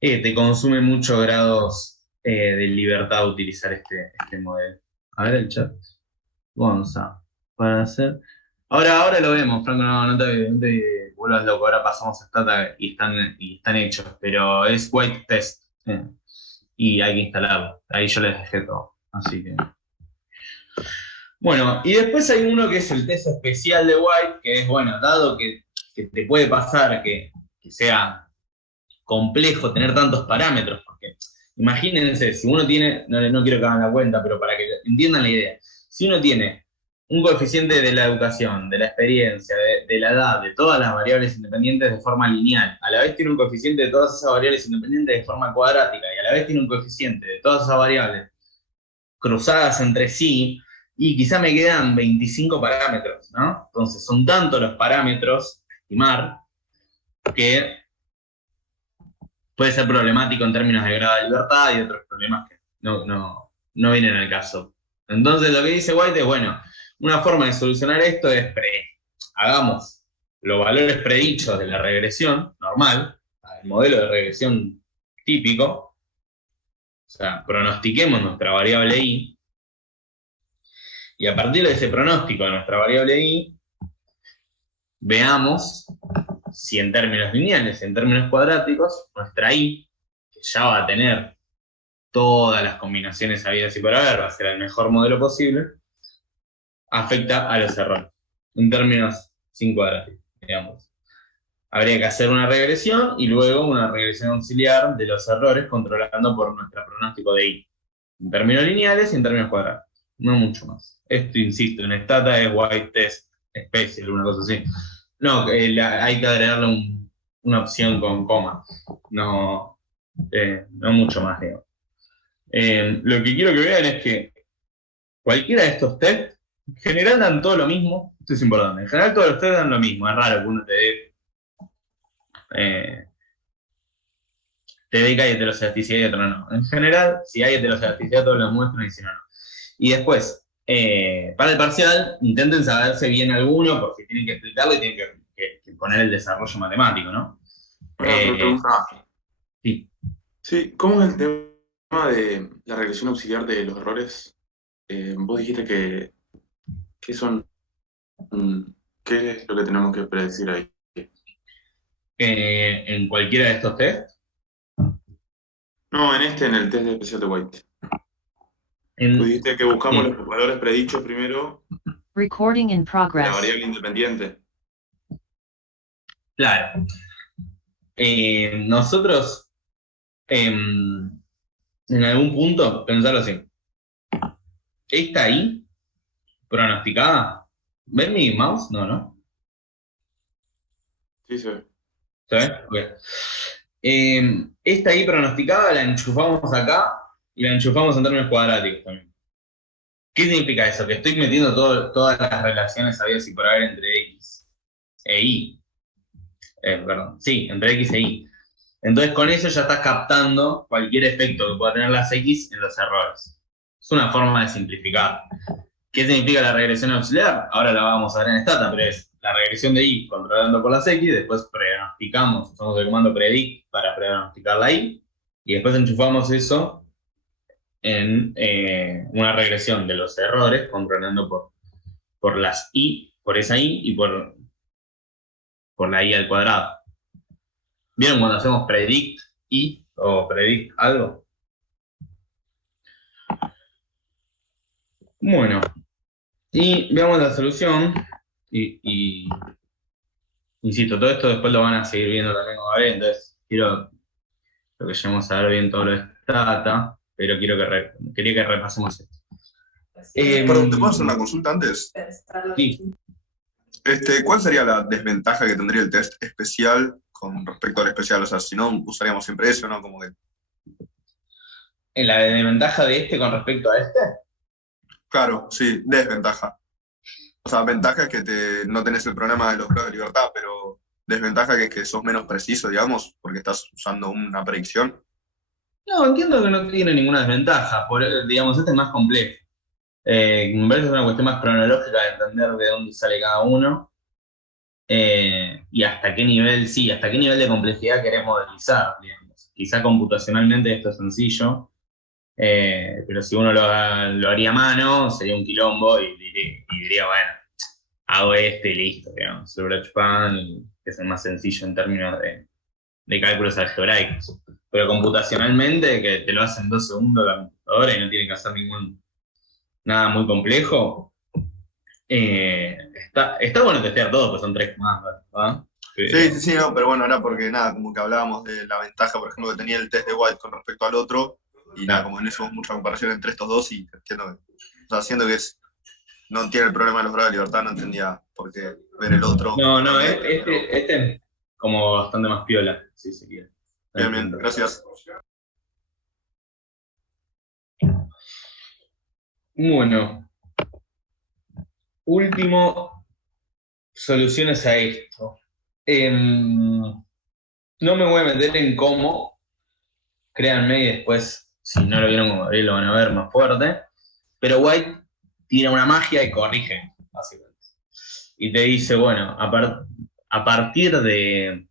te consume muchos grados de libertad utilizar este modelo. A ver el chat. Gonza, para hacer... Ahora lo vemos, Franco, no te vuelvas loco, ahora pasamos a Stata y están hechos, pero es white test y hay que instalarlo. Ahí yo les dejé todo, así que... Bueno, y después hay uno que es el test especial de White, que es, bueno, dado que te puede pasar que sea complejo tener tantos parámetros, porque imagínense, si uno tiene, no quiero que hagan la cuenta, pero para que entiendan la idea, si uno tiene un coeficiente de la educación, de la experiencia, de la edad, de todas las variables independientes de forma lineal, a la vez tiene un coeficiente de todas esas variables independientes de forma cuadrática, y a la vez tiene un coeficiente de todas esas variables cruzadas entre sí, y quizá me quedan 25 parámetros, ¿no? Entonces son tantos los parámetros a estimar que puede ser problemático en términos de grado de libertad y otros problemas que no vienen al caso. Entonces lo que dice White es, bueno, una forma de solucionar esto es hagamos los valores predichos de la regresión normal, el modelo de regresión típico, o sea, pronostiquemos nuestra variable i, y a partir de ese pronóstico de nuestra variable i, veamos si en términos lineales, en términos cuadráticos, nuestra i, que ya va a tener todas las combinaciones habidas y por haber, va a ser el mejor modelo posible, afecta a los errores, en términos sin cuadráticos, digamos. Habría que hacer una regresión y luego una regresión auxiliar de los errores controlando por nuestro pronóstico de i, en términos lineales y en términos cuadráticos, no mucho más. Esto, insisto, en Stata es white test special, una cosa así. No, hay que agregarle una opción con coma, no mucho más, digamos. Lo que quiero que vean es que cualquiera de estos test, en general dan todo lo mismo. Esto es importante. En general todos los test dan lo mismo. Es raro que uno te dé que hay heterosexualidad y otro no. En general, si hay heterosexualidad, todos los muestran y si no, no. Y después, para el parcial, intenten saberse bien alguno, porque tienen que explicarlo y tienen que poner el desarrollo matemático, ¿no? Una pregunta. Sí. Sí, ¿cómo es el tema de la regresión auxiliar de los errores? Vos dijiste que son... ¿Qué es lo que tenemos que predecir ahí? En cualquiera de estos test. No, en el test de especial de White. Vos dijiste que buscamos los valores predichos primero Recording in de la progress. variable independiente. Claro. Nosotros, en algún punto, pensarlo así. Esta I, pronosticada, ¿ven mi mouse? No, ¿no? Sí, se ve. ¿Se ve? Ok. Esta I pronosticada la enchufamos acá y la enchufamos en términos cuadráticos también. ¿Qué significa eso? Que estoy metiendo todas las relaciones habidas y por haber entre X e Y. Perdón, sí, entre X e Y. Entonces con eso ya estás captando cualquier efecto que pueda tener las X en los errores. Es una forma de simplificar. ¿Qué significa la regresión auxiliar? Ahora la vamos a ver en Stata, pero es la regresión de Y controlando por las X, después pronosticamos, usamos el comando predict para pronosticar la Y, y después enchufamos eso en una regresión de los errores, controlando por las Y, por esa Y y por la Y al cuadrado. ¿Vieron cuando hacemos predict Y o predict algo? Bueno, y veamos la solución, y insisto, todo esto después lo van a seguir viendo también con Gabriel, entonces quiero que lleguemos a ver bien todo lo de Stata, pero quería que repasemos esto. Perdón, ¿te puedo hacer una consulta antes? Sí. ¿Cuál sería la desventaja que tendría el test especial con respecto al especial? O sea, si no, usaríamos siempre eso, ¿no? Como que... ¿En la desventaja de este con respecto a este? Claro, sí, desventaja. O sea, ventaja es que no tenés el problema de los grados de libertad, pero desventaja que es que sos menos preciso, digamos, porque estás usando una predicción. No, entiendo que no tiene ninguna desventaja, digamos, este es más complejo. Me parece que es una cuestión más cronológica de entender de dónde sale cada uno y hasta qué nivel de complejidad querés modelizar, digamos. Quizá computacionalmente esto es sencillo, pero si uno lo haría a mano, sería un quilombo y diría, bueno, hago este y listo, digamos, el BrashPan, que es el más sencillo en términos de cálculos algebraicos. Pero computacionalmente, que te lo hace en 2 segundos la computadora y no tiene que hacer nada muy complejo, está bueno testear todo, pues son 3 más, ¿verdad? Sí, no, pero bueno, era porque nada, como que hablábamos de la ventaja, por ejemplo, que tenía el test de White con respecto al otro, y nada, como en eso mucha comparación entre estos dos, y entiendo que, o sea, siendo que no tiene el problema de los grados de libertad, no entendía por qué ver el otro. No, este es como bastante más piola, si se quiere. Bien, gracias. Bueno, último, soluciones a esto. No me voy a meter en cómo, créanme, y después, si no lo vieron como Gabriel, lo van a ver más fuerte, pero White tira una magia y corrige, básicamente. Y te dice, bueno, a partir de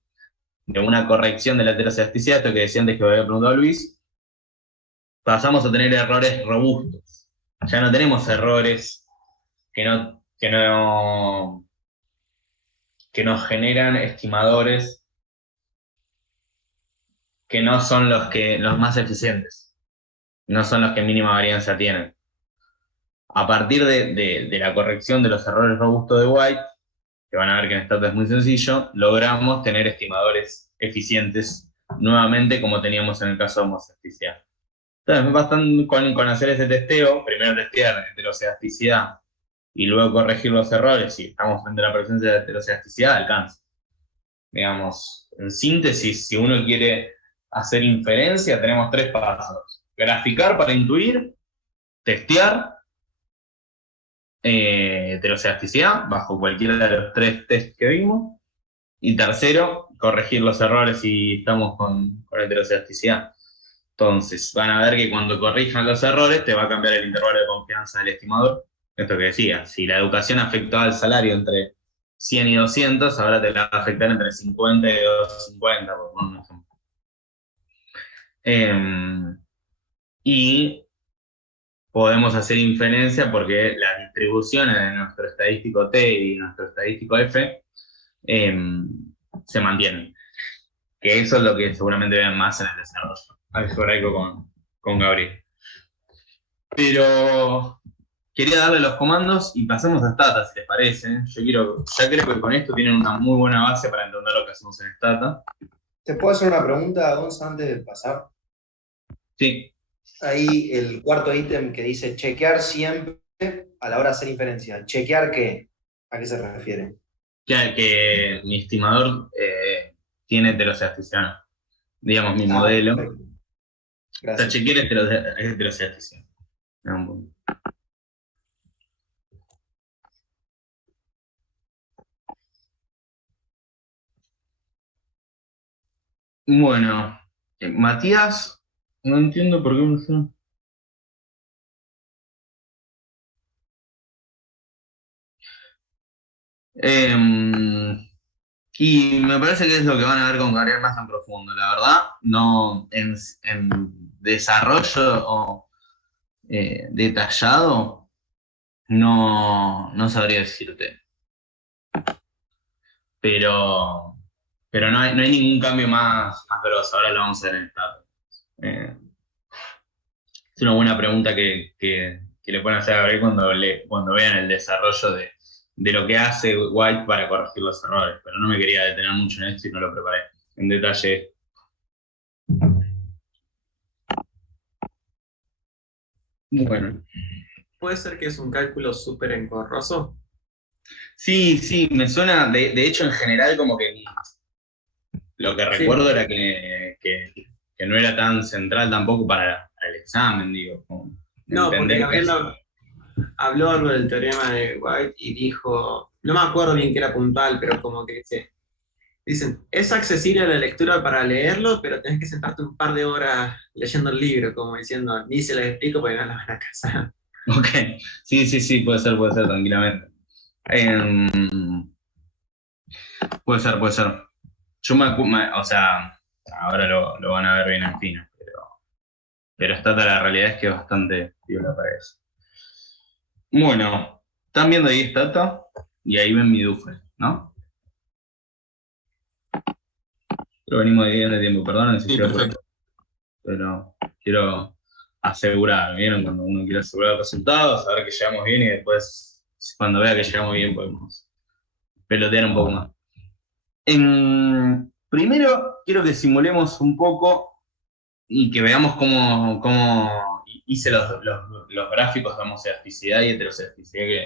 una corrección de la heteroscedasticidad, esto que decía antes que había preguntado Luis, pasamos a tener errores robustos. Ya no tenemos errores que nos generan estimadores que no son los más eficientes, no son los que mínima varianza tienen. A partir de la corrección de los errores robustos de White, que van a ver que en Stata es muy sencillo, logramos tener estimadores eficientes nuevamente como teníamos en el caso de homosexualidad. Entonces, bastante con hacer ese testeo, primero testear heteroscedasticidad y luego corregir los errores, si estamos frente a la presencia de heteroscedasticidad, alcanza. Digamos, en síntesis, si uno quiere hacer inferencia, tenemos 3 pasos. graficar para intuir, testear, heterocedasticidad, bajo cualquiera de los 3 tests que vimos, y tercero, corregir los errores si estamos con heterocedasticidad. Entonces, van a ver que cuando corrijan los errores, te va a cambiar el intervalo de confianza del estimador. Esto que decía, si la educación afectaba el salario entre 100 y 200, ahora te la va a afectar entre 50 y 250, por poner un ejemplo. Y podemos hacer inferencia porque las distribuciones de nuestro estadístico T y nuestro estadístico F se mantienen. Que eso es lo que seguramente vean más en el desarrollo algebraico con Gabriel. Pero quería darle los comandos y pasemos a Stata, si les parece. Ya creo que con esto tienen una muy buena base para entender lo que hacemos en Stata. ¿Te puedo hacer una pregunta, Gonza, antes de pasar? Sí. Ahí el cuarto ítem que dice chequear siempre a la hora de hacer inferencia. ¿Chequear qué? ¿A qué se refiere? Que mi estimador tiene heterocedasticidad. Digamos, mi modelo. Perfecto. O sea, Gracias. chequear heterocedasticidad. Bueno, Matías, no entiendo por qué no sé. Y me parece que es lo que van a ver con Gabriel más en profundo. La verdad, no en desarrollo detallado, no sabría decirte. Pero no hay ningún cambio más grosso. Ahora lo vamos a ver en Stata. Es una buena pregunta que le pueden hacer a Gabriel cuando vean el desarrollo de lo que hace White para corregir los errores, pero no me quería detener mucho en esto y no lo preparé en detalle. Bueno. ¿Puede ser que es un cálculo súper engorroso? Sí, me suena, de hecho en general como que lo que recuerdo era que no era tan central tampoco para el examen, digo. No, porque Gabriel habló algo del teorema de White y dijo, no me acuerdo bien qué era puntual, pero como que dicen, es accesible a la lectura para leerlo, pero tenés que sentarte un par de horas leyendo el libro, como diciendo, ni se les explico porque no las van a casar. Ok, sí, puede ser, tranquilamente. Puede ser. Yo o sea, ahora lo van a ver bien en fino, pero Stata la realidad es que es bastante piola para eso. Bueno, están viendo ahí Stata y ahí ven mi Duffel, ¿no? Pero venimos dividiendo el tiempo, perdón, si pero quiero asegurar, ¿vieron? Cuando uno quiere asegurar los resultados, saber que llegamos bien y después, cuando vea que llegamos bien, podemos pelotear un poco más. Primero, quiero que simulemos un poco y que veamos cómo hice los gráficos de homocedisticidad y heterocedisticidad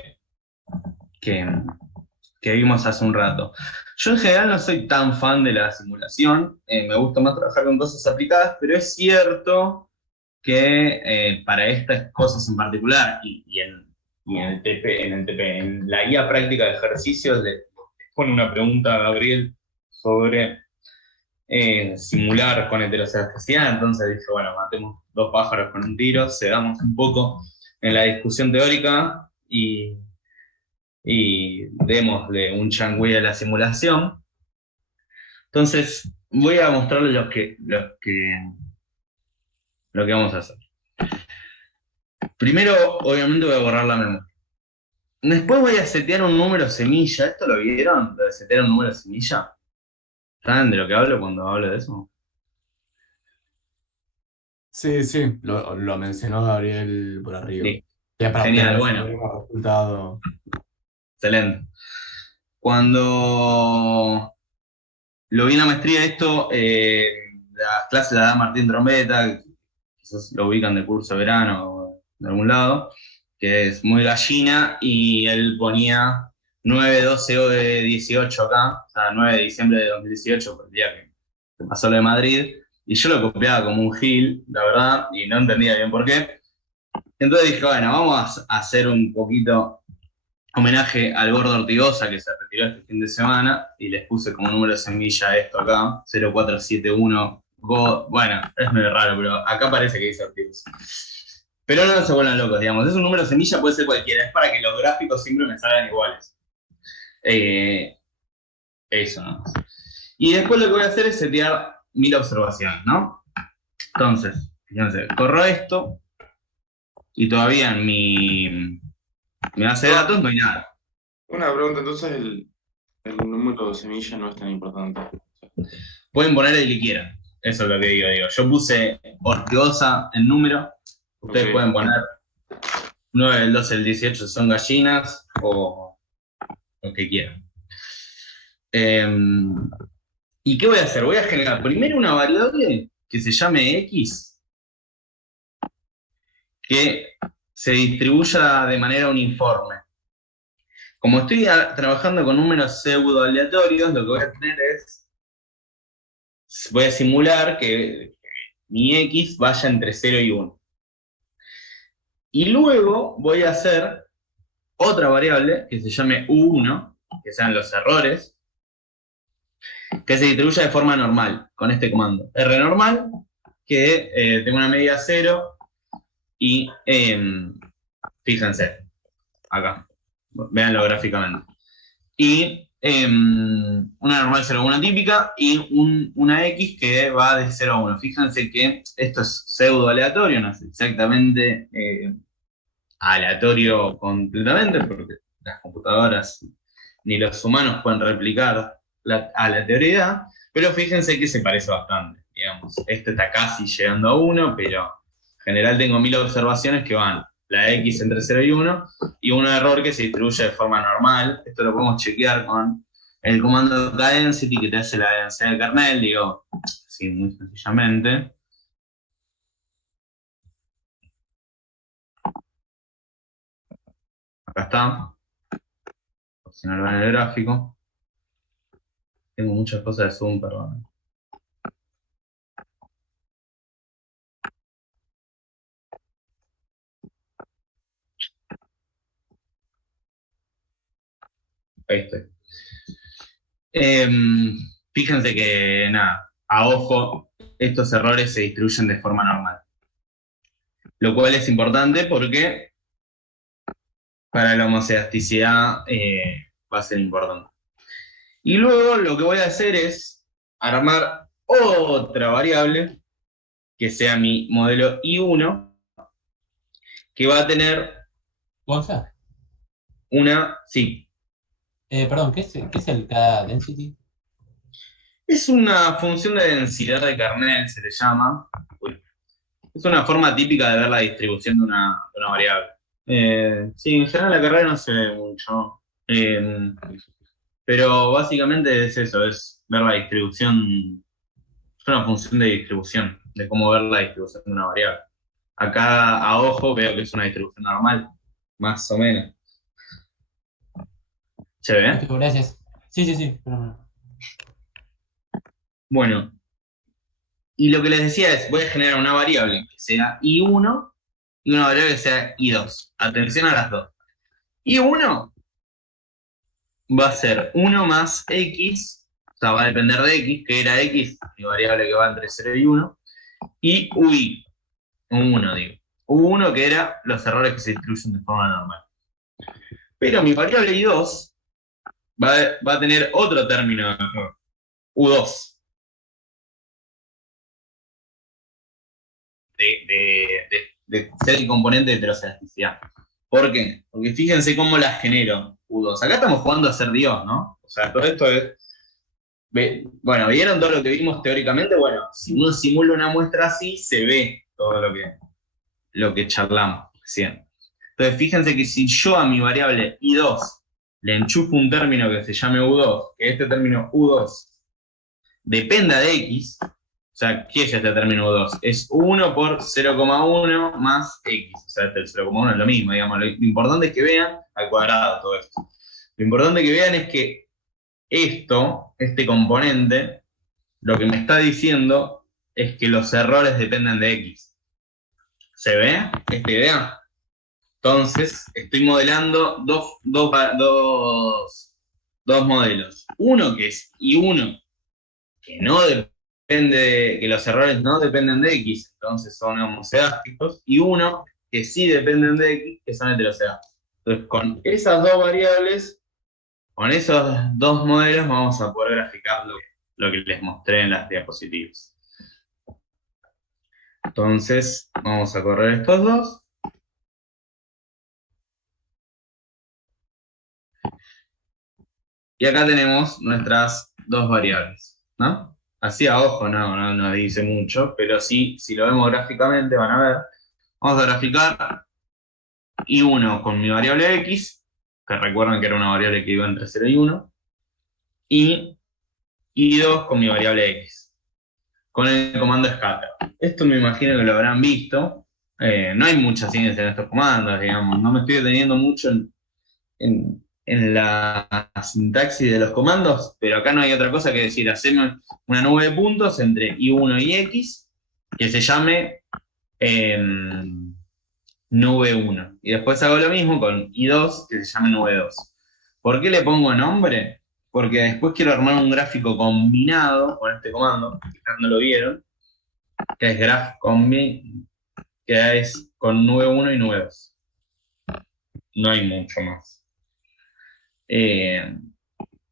que vimos hace un rato. Yo en general no soy tan fan de la simulación, me gusta más trabajar con cosas aplicadas, pero es cierto que para estas cosas en particular y en la guía práctica de ejercicios les pone una pregunta a Gabriel sobre simular con heterocedasticidad, entonces dije, bueno, matemos 2 pájaros con un tiro, cedamos un poco en la discusión teórica y démosle un changüí a la simulación. Entonces, voy a mostrarles lo que vamos a hacer. Primero, obviamente, voy a borrar la memoria. Después voy a setear un número semilla. ¿Esto lo vieron? Lo de setear un número semilla. ¿Saben de lo que hablo cuando hablo de eso? Sí, lo mencionó Gabriel por arriba. Sí. Ya para Genial, obtener bueno. Resultado. Excelente. Cuando lo vi en la maestría esto, las clases las da Martín Trombetta, quizás lo ubican del curso de verano o de algún lado, que es muy gallina, y él ponía 9/12/18 acá, o sea, 9 de diciembre de 2018, por el día que pasó lo de Madrid, Y yo lo copiaba como un gil, la verdad, y no entendía bien por qué. Entonces dije, bueno, vamos a hacer un poquito homenaje al Gordo Ortigosa, que se retiró este fin de semana, y les puse como número de semilla esto acá, 0471. Bueno, es medio raro, pero acá parece que dice Ortigosa. Pero no se vuelvan locos, digamos. Es un número de semilla, puede ser cualquiera. Es para que los gráficos siempre me salgan iguales. Eso, ¿no? Y después lo que voy a hacer es setear 1000 observaciones, ¿no? Entonces, fíjense, corro esto y todavía en mi base de datos no hay nada. Una pregunta, entonces el número de semilla no es tan importante. Pueden poner el que quieran, eso es lo que digo. Yo puse Ortigosa en número, ustedes pueden poner 9, el 12, el 18 son gallinas o lo que quieran. ¿Y qué voy a hacer? Voy a generar primero una variable que se llame X, que se distribuya de manera uniforme. Como estoy trabajando con números pseudo aleatorios, lo que voy a tener es, voy a simular que mi X vaya entre 0 y 1. Y luego voy a hacer otra variable que se llame U1, que sean los errores, que se distribuya de forma normal con este comando. R normal, que tenga una medida 0 y fíjense, acá, véanlo gráficamente. Y una normal 0 a 1 típica y una X que va de 0 a 1. Fíjense que esto es pseudo aleatorio, no es exactamente aleatorio completamente, porque las computadoras ni los humanos pueden replicar la aleatoriedad, pero fíjense que se parece bastante, digamos. Este está casi llegando a 1, pero en general tengo 1000 observaciones que van la X entre 0 y 1, y un error que se distribuye de forma normal. Esto lo podemos chequear con el comando density que te hace la densidad del kernel, digo, así muy sencillamente. Acá está, por si no lo ven en el gráfico. Tengo muchas cosas de Zoom, perdón. Ahí estoy. Fíjense que, nada, a ojo, estos errores se distribuyen de forma normal. Lo cual es importante porque para la homocedasticidad va a ser importante. Y luego lo que voy a hacer es armar otra variable que sea mi modelo I1, que va a tener ¿Gonza? una, sí. Perdón, ¿qué es el K-density? Es una función de densidad de kernel, se le llama. Uy. Es una forma típica de ver la distribución de una variable. Sí, en general la carrera no se ve mucho. Pero básicamente es eso, es ver la distribución. Es una función de distribución, de cómo ver la distribución de una variable. Acá a ojo veo que es una distribución normal, más o menos. ¿Se ve? Gracias. Sí. Bueno, y lo que les decía es, voy a generar una variable que sea I1 y una variable que sea I2. Atención a las dos. I1 va a ser 1 más X, o sea, va a depender de X, que era X, mi variable que va entre 0 y 1, y UI, 1 digo. U1 que era los errores que se distribuyen de forma normal. Pero mi variable I2 va a tener otro término de error, U2. De ser el componente de heterocedasticidad. ¿Por qué? Porque fíjense cómo la genero U2. Acá estamos jugando a ser Dios, ¿no? O sea, todo esto es... Bueno, ¿vieron todo lo que vimos teóricamente? Bueno, si uno simula una muestra así, se ve todo lo que charlamos recién. Entonces, fíjense que si yo a mi variable I2 le enchufo un término que se llame U2, que este término U2 dependa de X, o sea, ¿qué es este término U2? Es 1 por 0,1 más X. O sea, este 0,1 es lo mismo, digamos. Lo importante es que vean al cuadrado todo esto. Lo importante que vean es que este componente, lo que me está diciendo es que los errores dependen de X. ¿Se ve esta idea? Entonces, estoy modelando dos modelos. Uno que es I1, que no depende, que los errores no dependen de X, entonces son homocedásticos, y uno que sí dependen de X, que son heterocedásticos. Entonces, con esas dos variables, con esos dos modelos, vamos a poder graficar lo que les mostré en las diapositivas. Entonces, vamos a correr estos dos. Y acá tenemos nuestras dos variables, ¿no? Así a ojo no nos dice mucho, pero sí, si lo vemos gráficamente, van a ver. Vamos a graficar I1 con mi variable X, que recuerden que era una variable que iba entre 0 y 1, y I2 con mi variable X, con el comando scatter. Esto me imagino que lo habrán visto. No hay mucha ciencia en estos comandos, digamos. No me estoy deteniendo mucho en la sintaxis de los comandos, pero acá no hay otra cosa que decir, hacemos una nube de puntos entre I1 y X, que se llame nube 1. Y después hago lo mismo con I2, que se llame nube 2. ¿Por qué le pongo nombre? Porque después quiero armar un gráfico combinado con este comando, que quizás no lo vieron, que es graph combi, que es con nube 1 y nube 2. No hay mucho más.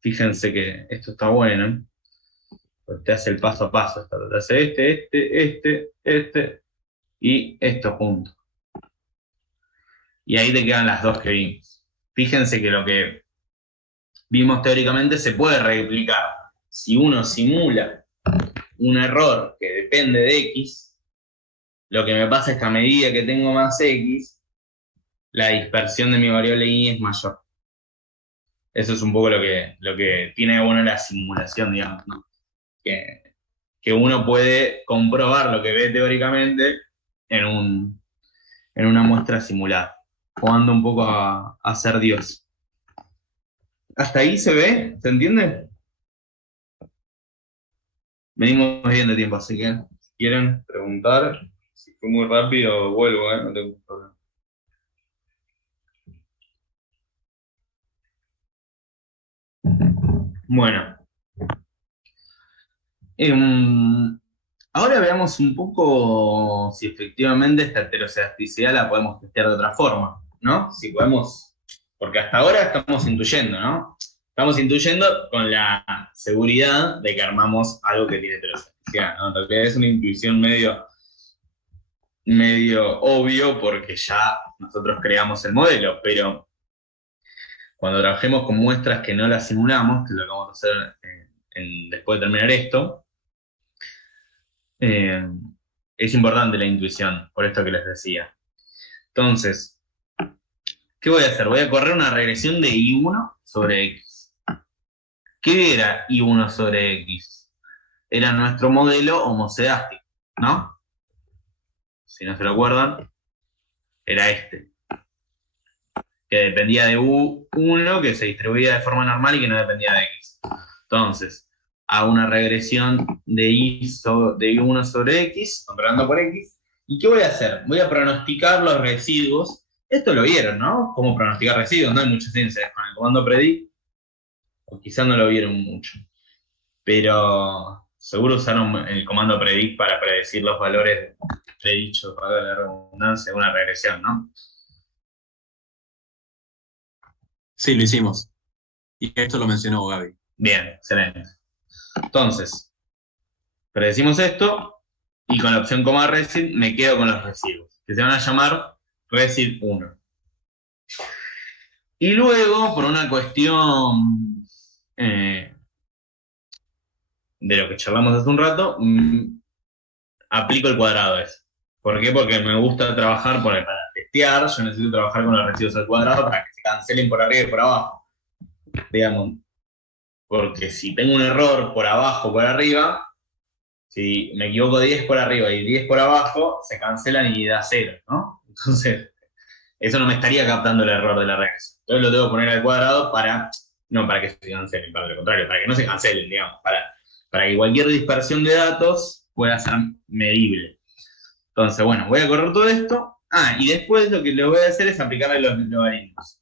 Fíjense que esto está bueno, porque te hace el paso a paso, te hace este y esto junto. Y ahí te quedan las dos que vimos. Fíjense que lo que vimos teóricamente se puede replicar. Si uno simula un error que depende de X, lo que me pasa es que a medida que tengo más X, la dispersión de mi variable Y es mayor. Eso es un poco lo que tiene bueno la simulación, digamos, ¿no? Que uno puede comprobar lo que ve teóricamente en una muestra simulada, jugando un poco a ser Dios. ¿Hasta ahí se ve? ¿Se entiende? Venimos bien de tiempo, así que si quieren preguntar, si fue muy rápido, vuelvo, no tengo problema. Bueno. Ahora veamos un poco si efectivamente esta heterocedasticidad la podemos testear de otra forma, ¿no? Si podemos, porque hasta ahora estamos intuyendo, ¿no? Estamos intuyendo con la seguridad de que armamos algo que tiene heterocedasticidad, ¿no? En realidad es una intuición medio obvio porque ya nosotros creamos el modelo, pero cuando trabajemos con muestras que no las simulamos, que es lo que vamos a hacer después de terminar esto, es importante la intuición, por esto que les decía. Entonces, ¿qué voy a hacer? Voy a correr una regresión de I1 sobre X. ¿Qué era I1 sobre X? Era nuestro modelo homocedástico, ¿no? Si no se lo acuerdan, era este. Que dependía de U1, que se distribuía de forma normal y que no dependía de X. Entonces, hago una regresión de I1 sobre X, controlando por X. ¿Y qué voy a hacer? Voy a pronosticar los residuos. Esto lo vieron, ¿no? Cómo pronosticar residuos. No hay mucha ciencia con el comando predict. O quizás no lo vieron mucho. Pero seguro usaron el comando predict para predecir los valores predichos, para la redundancia, de una regresión, ¿no? Sí, lo hicimos. Y esto lo mencionó Gaby. Bien, excelente. Entonces, predecimos esto, y con la opción coma resid me quedo con los residuos, que se van a llamar resid 1. Y luego, por una cuestión de lo que charlamos hace un rato, aplico el cuadrado ese. ¿Por qué? Porque me gusta trabajar para testear, yo necesito trabajar con los residuos al cuadrado para que se cancelen por arriba y por abajo. Digamos, porque si tengo un error por abajo o por arriba, si me equivoco 10 por arriba y 10 por abajo, se cancelan y da 0, ¿no? Entonces, eso no me estaría captando el error de la regresión. Entonces lo tengo que poner al cuadrado no para que se cancelen, para lo contrario, para que no se cancelen, digamos, para que cualquier dispersión de datos pueda ser medible. Entonces, bueno, voy a correr todo esto. Y después lo que le voy a hacer es aplicarle los logaritmos.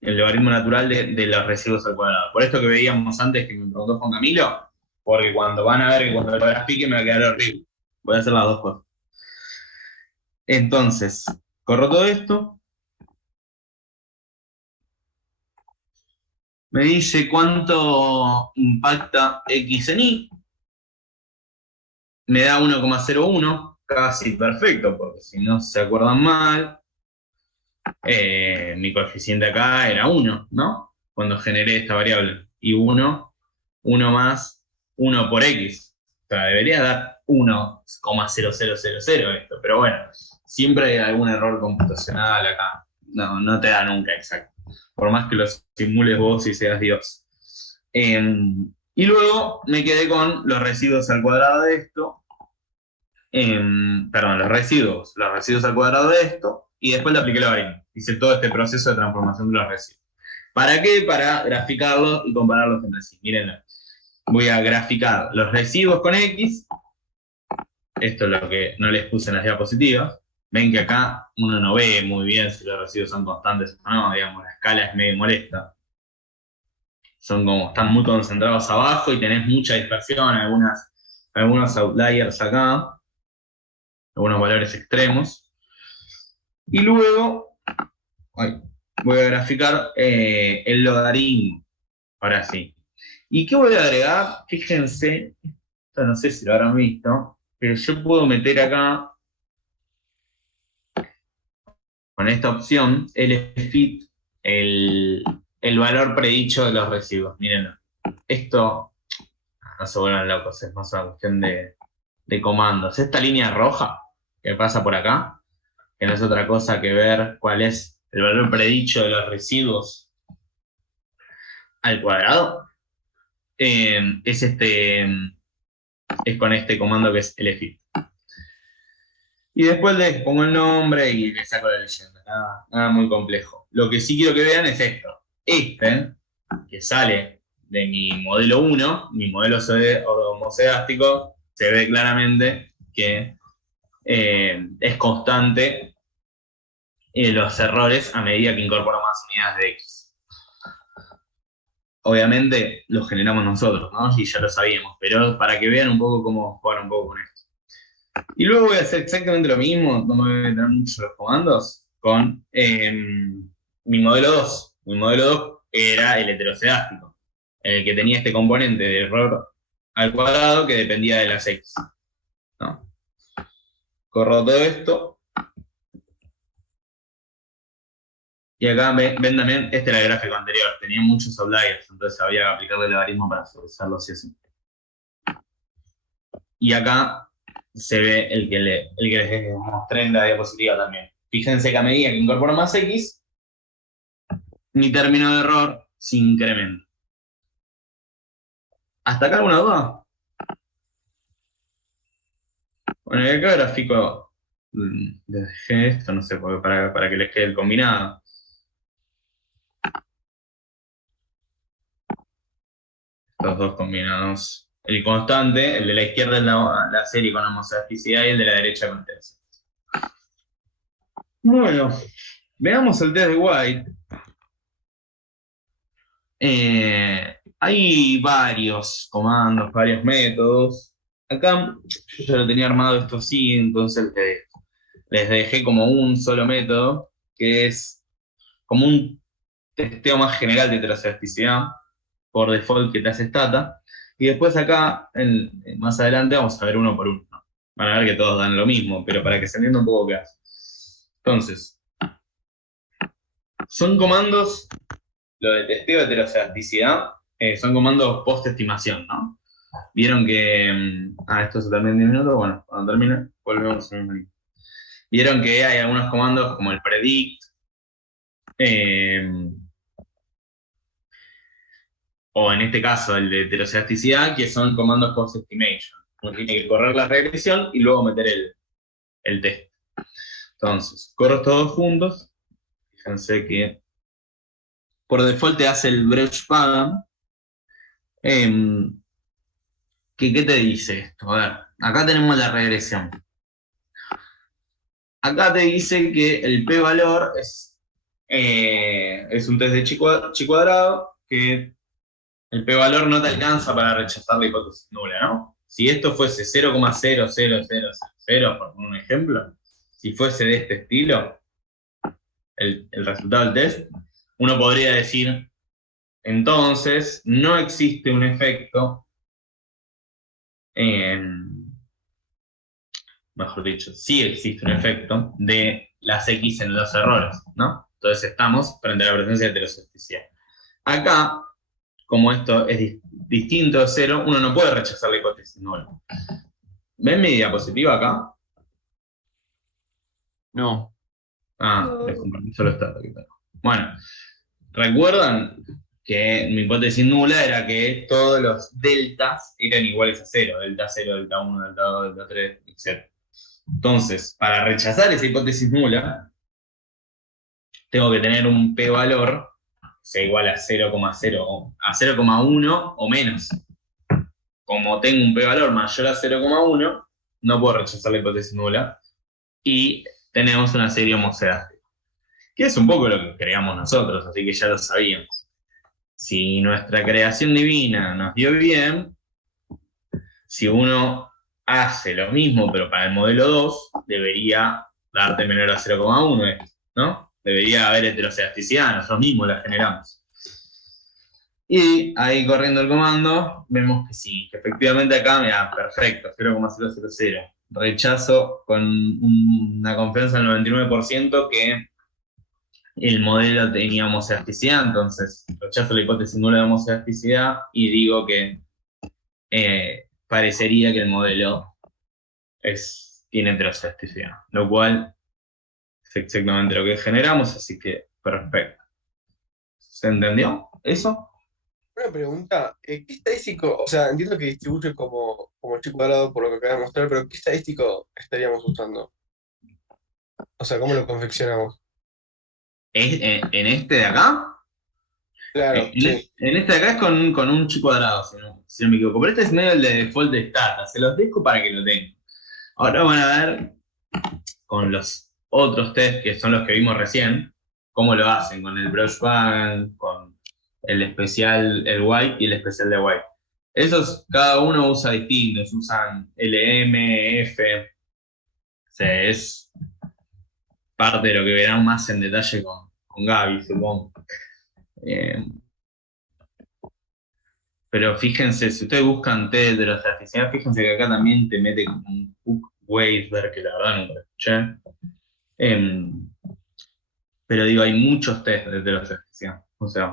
El logaritmo natural de los residuos al cuadrado. Por esto que veíamos antes, que me preguntó Juan Camilo, porque cuando van a ver que cuando lo grafique me va a quedar horrible. Voy a hacer las dos cosas. Entonces, corro todo esto. Me dice cuánto impacta X en Y. Me da 1,01, casi perfecto, porque si no se acuerdan mal, mi coeficiente acá era 1, ¿no? Cuando generé esta variable. Y 1 más 1 por X. O sea, debería dar 1,0000 esto, pero bueno, siempre hay algún error computacional acá. No te da nunca exacto. Por más que lo simules vos y seas Dios. Y luego me quedé con los residuos al cuadrado de esto. Perdón, los residuos al cuadrado de esto. Y después le apliqué el logaritmo. Hice todo este proceso de transformación de los residuos. ¿Para qué? Para graficarlos y compararlos entre sí. Mírenlo. Voy a graficar los residuos con X. Esto es lo que no les puse en las diapositivas. Ven que acá uno no ve muy bien si los residuos son constantes o no, digamos, la escala es medio molesta. Son como, están muy concentrados abajo y tenés mucha dispersión, algunos outliers acá, algunos valores extremos. Y luego, voy a graficar el logaritmo, ahora sí. ¿Y qué voy a agregar? Fíjense, esto no sé si lo habrán visto, pero yo puedo meter acá, con esta opción, LFIT, el valor predicho de los residuos. Mírenlo. Esto, no se vuelvan locos, es más una cuestión de comandos. Esta línea roja que pasa por acá, que no es otra cosa que ver cuál es el valor predicho de los residuos al cuadrado, es con este comando que es LFIT. Y después les pongo el nombre y le saco la leyenda. Nada muy complejo. Lo que sí quiero que vean es esto. Que sale de mi modelo 1, mi modelo homocedástico, se ve claramente que es constante los errores a medida que incorporo más unidades de X. Obviamente los generamos nosotros, ¿no? Y ya lo sabíamos, pero para que vean un poco cómo jugar un poco con esto. Y luego voy a hacer exactamente lo mismo, no me voy a meter mucho los comandos, con mi modelo 2. Mi modelo 2 era el heterocedástico, el que tenía este componente de error al cuadrado que dependía de las X. ¿No? Corro todo esto. Y acá ven también, este era el gráfico anterior, tenía muchos outliers, entonces había que aplicarle el logaritmo para solucionarlo así así. Y acá se ve el que les mostré en la diapositiva también. Fíjense que a medida que incorporo más X, mi término de error se incrementa. ¿Hasta acá alguna duda? Bueno, y acá grafico, dejé esto, no sé, porque para que les quede el combinado. Estos dos combinados. El constante, el de la izquierda es la serie con homocedasticidad y el de la derecha con tensión. Bueno, veamos el test de White. Hay varios comandos, varios métodos. Acá yo ya lo tenía armado esto así, entonces les dejé como un solo método, que es como un testeo más general de heterocedasticidad, por default que te hace Stata. Y después acá, más adelante, vamos a ver uno por uno. Van a ver que todos dan lo mismo, pero para que se entienda un poco qué hace. Entonces, son comandos, lo de testeo de heterocedasticidad, son comandos post-estimación, ¿no? Vieron que... esto se termina en 10 minutos, bueno, cuando termine, volvemos a un... Vieron que hay algunos comandos como el predict, o en este caso el de heterocedasticidad, que son comandos post-estimation. Uno tiene que correr la regresión y luego meter el test. Entonces, corro todos juntos. Fíjense que por default te hace el Brecht-Pagan. ¿Qué te dice esto? A ver, acá tenemos la regresión. Acá te dice que el p-valor es un test de chi cuadrado, que el p-valor no te alcanza para rechazar la hipótesis nula, ¿no? Si esto fuese 0,00000, por poner un ejemplo, si fuese de este estilo, el resultado del test, uno podría decir, entonces, no existe un efecto, mejor dicho, sí existe un efecto de las X en los errores, ¿no? Entonces estamos frente a la presencia de heteroscedesticidad. Acá, como esto es distinto de 0, uno no puede rechazar la hipótesis nula. ¿Ven mi diapositiva acá? No. Les compartí solo esta. Bueno, ¿recuerdan que mi hipótesis nula era que todos los deltas eran iguales a 0? Delta 0, delta 1, delta 2, delta 3, etc. Entonces, para rechazar esa hipótesis nula, tengo que tener un p-valor que sea igual a 0,0, a 0,1 o menos. Como tengo un p-valor mayor a 0,1, no puedo rechazar la hipótesis nula. Y tenemos una serie homoscedástica, que es un poco lo que creamos nosotros, así que ya lo sabíamos. Si nuestra creación divina nos dio bien, si uno hace lo mismo, pero para el modelo 2, debería darte menor a 0,1, ¿no? Debería haber heteroscedasticidad, nosotros mismos la generamos. Y ahí corriendo el comando, vemos que sí, que efectivamente acá, mira, perfecto, 0,000. Rechazo con una confianza del 99% que el modelo tenía homoscedasticidad, entonces rechazo la hipótesis nula de homoscedasticidad y digo que parecería que el modelo tiene heteroscedasticidad, lo cual es exactamente lo que generamos, así que perfecto. ¿Se entendió eso? Una pregunta, ¿qué estadístico, o sea, entiendo que distribuye como chi cuadrado por lo que acabas de mostrar, pero ¿qué estadístico estaríamos usando? O sea, ¿cómo lo confeccionamos? ¿En este de acá? Claro, sí. En este de acá es con un chi cuadrado, si no me equivoco. Pero este es medio el de default de Stata. Se los dejo para que lo tengan. Ahora van a ver con los otros test, que son los que vimos recién, cómo lo hacen con el Brushband, con el especial, el white y el especial de white. Esos cada uno usa distintos, usan LM, F. O sea, es parte de lo que verán más en detalle con Gaby, supongo. Pero fíjense, si ustedes buscan test de heteroscedesticidad, fíjense que acá también te mete como un hook Weisberg, que la verdad nunca lo escuché. Pero digo, hay muchos test de heteroscedesticidad. O sea,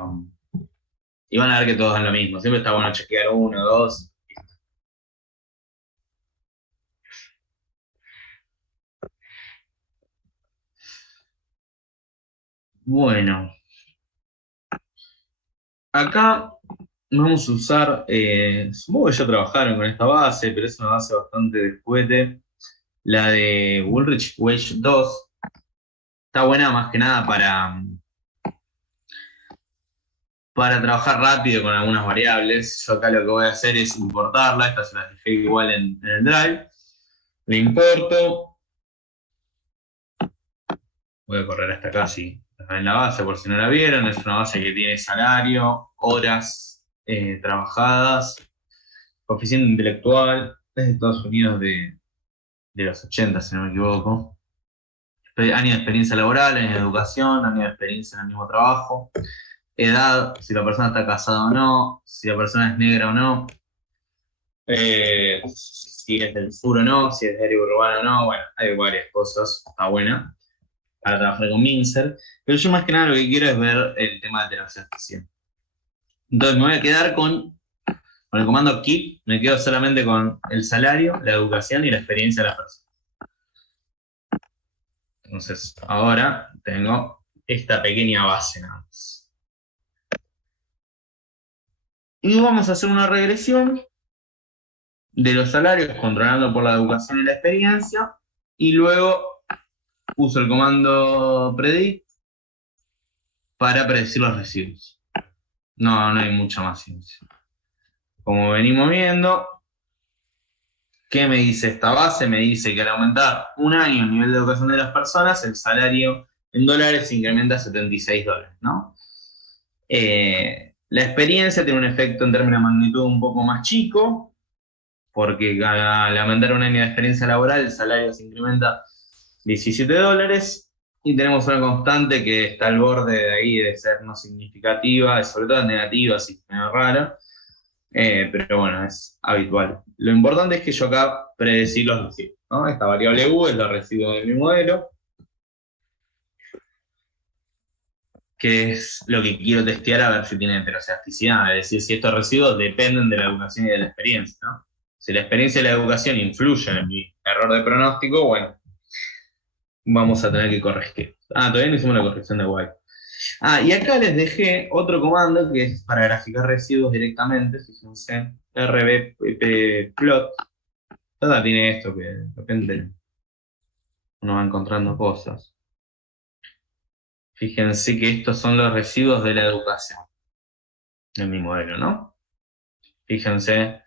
y van a ver que todos dan lo mismo. Siempre está bueno chequear uno, dos. Bueno. Acá vamos a usar, supongo que ya trabajaron con esta base, pero es una base bastante después, la de Woolrich-Wedge 2. Está buena más que nada para trabajar rápido con algunas variables. Yo acá lo que voy a hacer es importarla, esta se la dejé igual en el drive. Le importo. Voy a correr hasta acá, si en la base, por si no la vieron. Es una base que tiene salario, horas trabajadas, coeficiente intelectual, es de Estados Unidos de los 80, si no me equivoco. Año de experiencia laboral, año de educación, año de experiencia en el mismo trabajo. Edad, si la persona está casada o no, si la persona es negra o no, si es del sur o no, si es de área urbana o no, bueno, hay varias cosas, está buena para trabajar con Mincer, pero yo más que nada lo que quiero es ver el tema de heteroscedesticidad. Entonces me voy a quedar con el comando keep, me quedo solamente con el salario, la educación y la experiencia de la persona. Entonces ahora tengo esta pequeña base nada más. Y vamos a hacer una regresión de los salarios controlando por la educación y la experiencia, y luego uso el comando predict para predecir los residuos. No hay mucha más ciencia. Como venimos viendo, ¿Qué me dice esta base? Me dice que al aumentar un año el nivel de educación de las personas, el salario en dólares se incrementa a $76, ¿no? La experiencia tiene un efecto en términos de magnitud un poco más chico, porque al aumentar un año de experiencia laboral, el salario se incrementa $17, y tenemos una constante que está al borde de ahí de ser no significativa, sobre todo negativa, así que es medio rara, pero bueno, es habitual. Lo importante es que yo acá predecí los residuos, ¿no? Esta variable U es los residuos de mi modelo, que es lo que quiero testear a ver si tiene heterocedasticidad, es decir, si estos residuos dependen de la educación y de la experiencia, ¿no? Si la experiencia y la educación influyen en mi error de pronóstico, bueno, vamos a tener que corregir. Todavía no hicimos la corrección de White. Y acá les dejé otro comando que es para graficar residuos directamente, fíjense, rbplot. Toda tiene esto que de repente uno va encontrando cosas. Fíjense que estos son los residuos de la educación en mi modelo, ¿no? Fíjense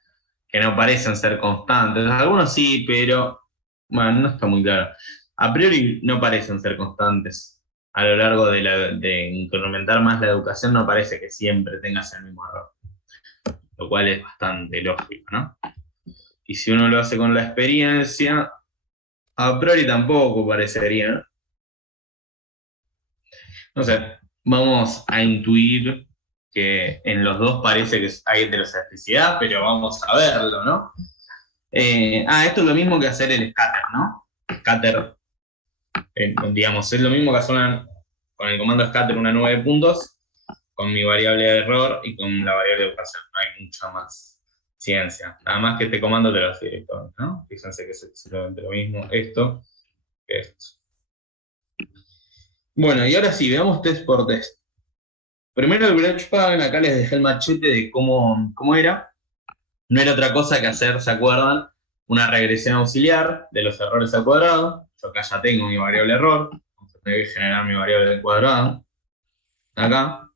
que no parecen ser constantes. Algunos sí, pero bueno, no está muy claro. A priori no parecen ser constantes. A lo largo de incrementar más la educación no parece que siempre tengas el mismo error. Lo cual es bastante lógico, ¿no? Y si uno lo hace con la experiencia, a priori tampoco parecería, ¿no? No sé, vamos a intuir que en los dos parece que hay heterocedasticidad, pero vamos a verlo, ¿no? Esto es lo mismo que hacer el scatter, ¿no? Scatter, digamos, es lo mismo que hacer con el comando scatter una nube de puntos, con mi variable de error y con la variable de educación. No hay mucha más ciencia. Nada más que este comando te lo hace directamente, ¿no? Fíjense que es exactamente lo mismo esto que esto. Bueno, y ahora sí, veamos test por test. Primero el branch pattern, acá les dejé el machete de cómo era. No era otra cosa que hacer, ¿se acuerdan? Una regresión auxiliar de los errores al cuadrado. Yo acá ya tengo mi variable error. Entonces tengo que generar mi variable del cuadrado. Acá.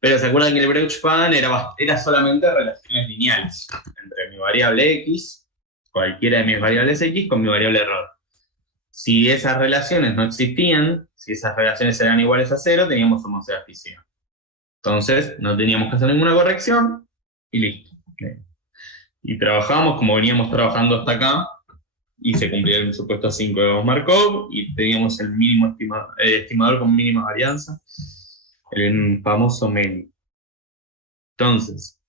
Pero se acuerdan que el branch pattern era solamente relaciones lineales entre mi variable x, cualquiera de mis variables x, con mi variable error. Si esas relaciones no existían, si esas relaciones eran iguales a 0, teníamos homocedasticidad. Entonces, no teníamos que hacer ninguna corrección y listo. Y trabajamos como veníamos trabajando hasta acá, y se cumplía el supuesto 5 de Markov, y teníamos el mínimo estimador con mínima varianza, el famoso MELI. Entonces,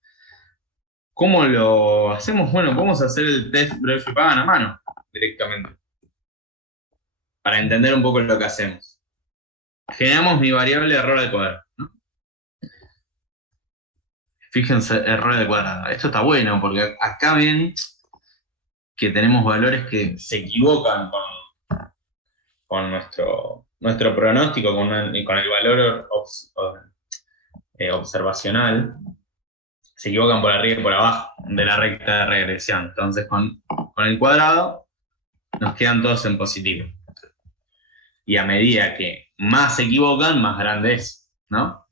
¿cómo lo hacemos? Bueno, vamos a hacer el test Breuer Pagan a mano, directamente, para entender un poco lo que hacemos. Generamos mi variable error al cuadrado, ¿no? Fíjense, error al cuadrado. Esto está bueno, porque acá ven que tenemos valores que se equivocan con nuestro pronóstico, con el valor observacional, se equivocan por arriba y por abajo de la recta de regresión. Entonces, con el cuadrado, nos quedan todos en positivo. Y a medida que más se equivocan, más grande es, ¿no?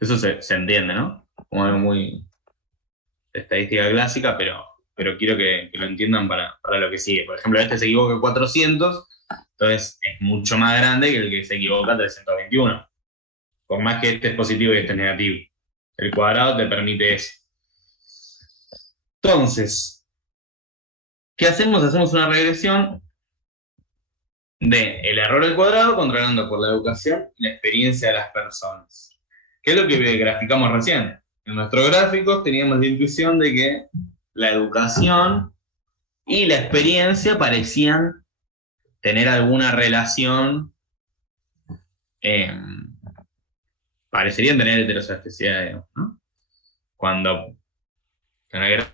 Eso se entiende, ¿no? Como algo muy estadística clásica, pero quiero que lo entiendan para lo que sigue. Por ejemplo, este se equivoca 400, entonces es mucho más grande que el que se equivoca 321. Por más que este es positivo y este es negativo. El cuadrado te permite eso. Entonces, ¿qué hacemos? Hacemos una regresión del error al cuadrado controlando por la educación y la experiencia de las personas. ¿Qué es lo que graficamos recién? En nuestros gráficos teníamos la intuición de que la educación y la experiencia parecían tener alguna relación, parecerían tener heterocedasticidad, digamos, ¿no? Cuando en el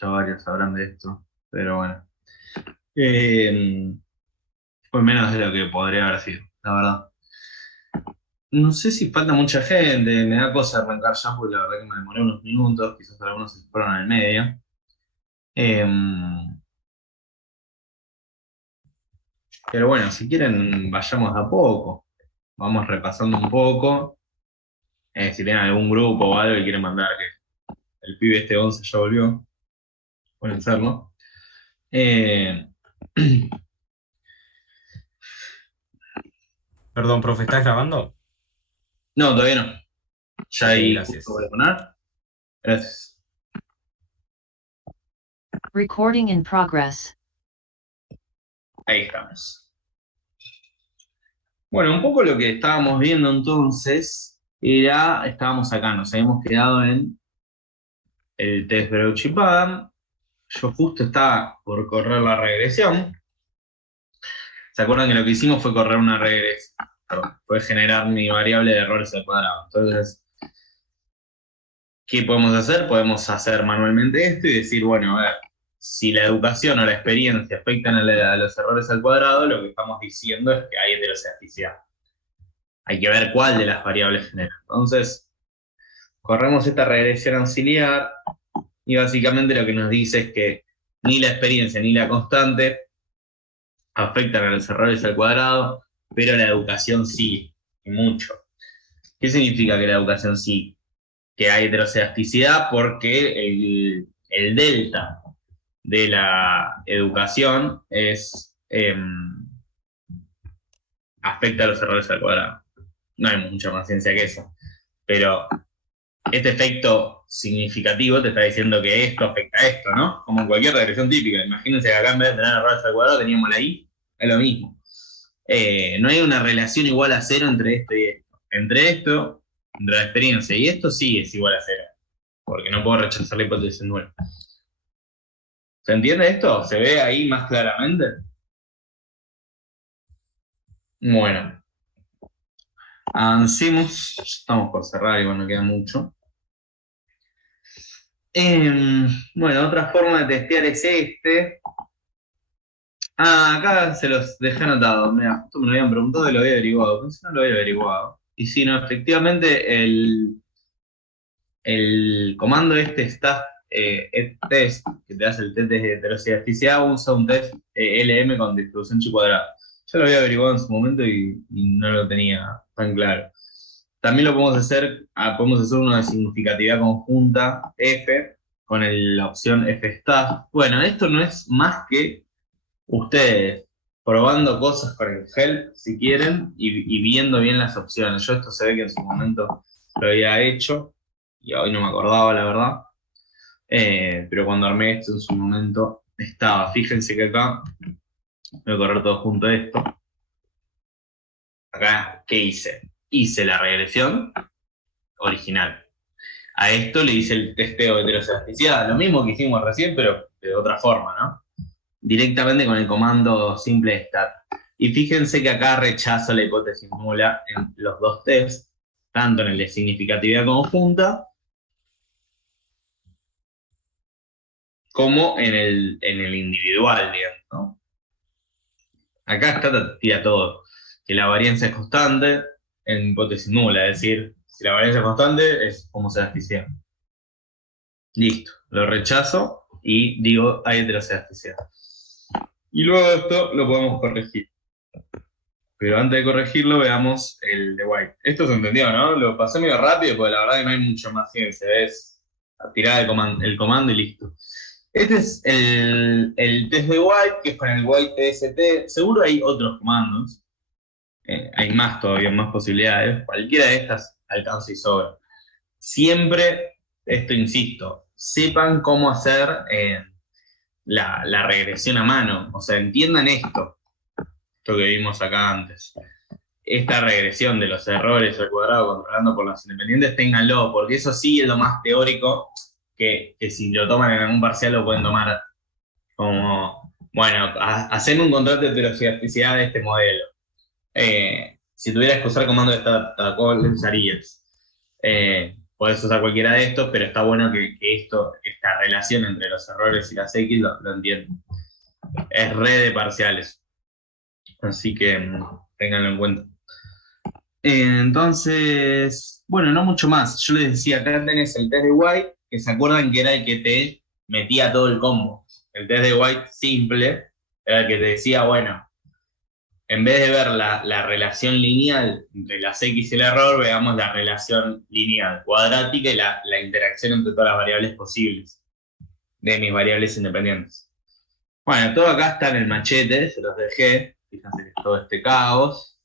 Ya varios sabrán de esto, pero bueno. Fue menos de lo que podría haber sido, la verdad. No sé si falta mucha gente, me da cosa arrancar ya porque la verdad que me demoré unos minutos, quizás algunos se fueron en el medio. Pero bueno, si quieren, vayamos de a poco. Vamos repasando un poco. Si tienen algún grupo o algo y quieren mandar que el pibe este 11 ya volvió, pueden hacerlo. Perdón, profe, ¿estás grabando? No, todavía no. Ya Ok, ahí gracias. justo voy a poner. Gracias. Recording in progress. Ahí estamos. Bueno, un poco lo que estábamos viendo entonces era, estábamos acá, nos habíamos quedado en el test Breuchi-Pagan. Yo justo estaba por correr la regresión. ¿Se acuerdan que lo que hicimos fue correr una regresión? Fue generar mi variable de errores al cuadrado. Entonces, ¿qué podemos hacer? Podemos hacer manualmente esto y decir, bueno, a ver, si la educación o la experiencia afectan a los errores al cuadrado, lo que estamos diciendo es que hay heterocedasticidad. Hay que ver cuál de las variables genera. Entonces, corremos esta regresión auxiliar y básicamente lo que nos dice es que ni la experiencia ni la constante afectan a los errores al cuadrado, pero la educación sí, y mucho. ¿Qué significa que la educación sí? Que hay heterocedasticidad porque el delta de la educación afecta a los errores al cuadrado. No hay mucha más ciencia que eso. Pero este efecto significativo te está diciendo que esto afecta a esto, ¿no? Como en cualquier regresión típica. Imagínense que acá en vez de tener errores al cuadrado teníamos la i, es lo mismo. No hay una relación igual a cero entre esto y esto. Entre la experiencia y esto sí es igual a cero. Porque no puedo rechazar la hipótesis nula. ¿Se entiende esto? ¿Se ve ahí más claramente? Bueno. Avancemos. Estamos por cerrar, igual no queda mucho. Bueno, otra forma de testear es este. Acá se los dejé anotado. Mira, justo me lo habían preguntado y lo había averiguado. Pensé que no lo había averiguado. Y si no, efectivamente, el comando staff test, que te hace el test de heterocedasticidad, usa un test LM con distribución chi cuadrada. Ya lo había averiguado en su momento y no lo tenía tan claro. También lo podemos hacer uno de significatividad conjunta F con la opción F-staff. Bueno, esto no es más que ustedes probando cosas con el help si quieren y viendo bien las opciones. Yo esto se ve que en su momento lo había hecho y hoy no me acordaba, la verdad. Pero cuando armé esto en su momento estaba. Fíjense que acá voy a correr todo junto a esto. Acá, ¿qué hice? Hice la regresión original. A esto le hice el testeo de heterocedasticidad, lo mismo que hicimos recién, pero de otra forma, ¿no? Directamente con el comando simple stat. Y fíjense que acá rechazo la hipótesis nula en los dos tests, tanto en el de significatividad conjunta como en el individual, digamos, ¿no? Acá está tira todo. Que la varianza es constante en hipótesis nula, es decir, si la varianza es constante es homocedasticidad. Listo, lo rechazo y digo hay heterocedasticidad. Y luego esto lo podemos corregir. Pero antes de corregirlo veamos el de White. Esto se entendió, ¿no? Lo pasé medio rápido porque la verdad que no hay mucho más ciencia. Es tirar el comando y listo. Este es el test de White, que es con el White TST. Seguro hay otros comandos. Hay más todavía, más posibilidades. Cualquiera de estas alcanza y sobra. Siempre, esto insisto, sepan cómo hacer la regresión a mano. O sea, entiendan esto que vimos acá antes. Esta regresión de los errores al cuadrado controlando por las independientes, ténganlo, porque eso sí es lo más teórico que si lo toman en algún parcial lo pueden tomar como, bueno, haceme un contrato de heterocedasticidad de este modelo. Si tuvieras que usar comando de stat, ¿cuál usarías? podés usar cualquiera de estos, pero está bueno que esta relación entre los errores y las X lo entiendan. Es re de parciales. Así que ténganlo en cuenta. Entonces, bueno, no mucho más. Yo les decía, acá tenés el test de White, que se acuerdan que era el que te metía todo el combo. El test de White simple era el que te decía, bueno, en vez de ver la relación lineal entre las X y el error, veamos la relación lineal cuadrática y la interacción entre todas las variables posibles de mis variables independientes. Bueno, todo acá está en el machete, se los dejé. Fíjense que es todo este caos.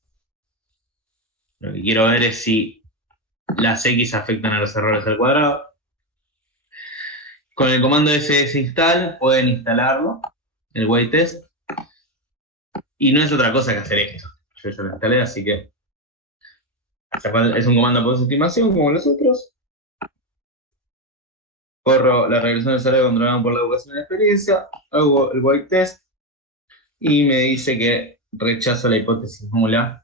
Lo que quiero ver es si las X afectan a los errores al cuadrado. Con el comando fsinstall pueden instalarlo, el white test. Y no es otra cosa que hacer esto. Yo ya lo instalé, así que es un comando por estimación como los otros. Corro la regresión del salario controlada por la educación y la experiencia. Hago el white test. Y me dice que rechazo la hipótesis nula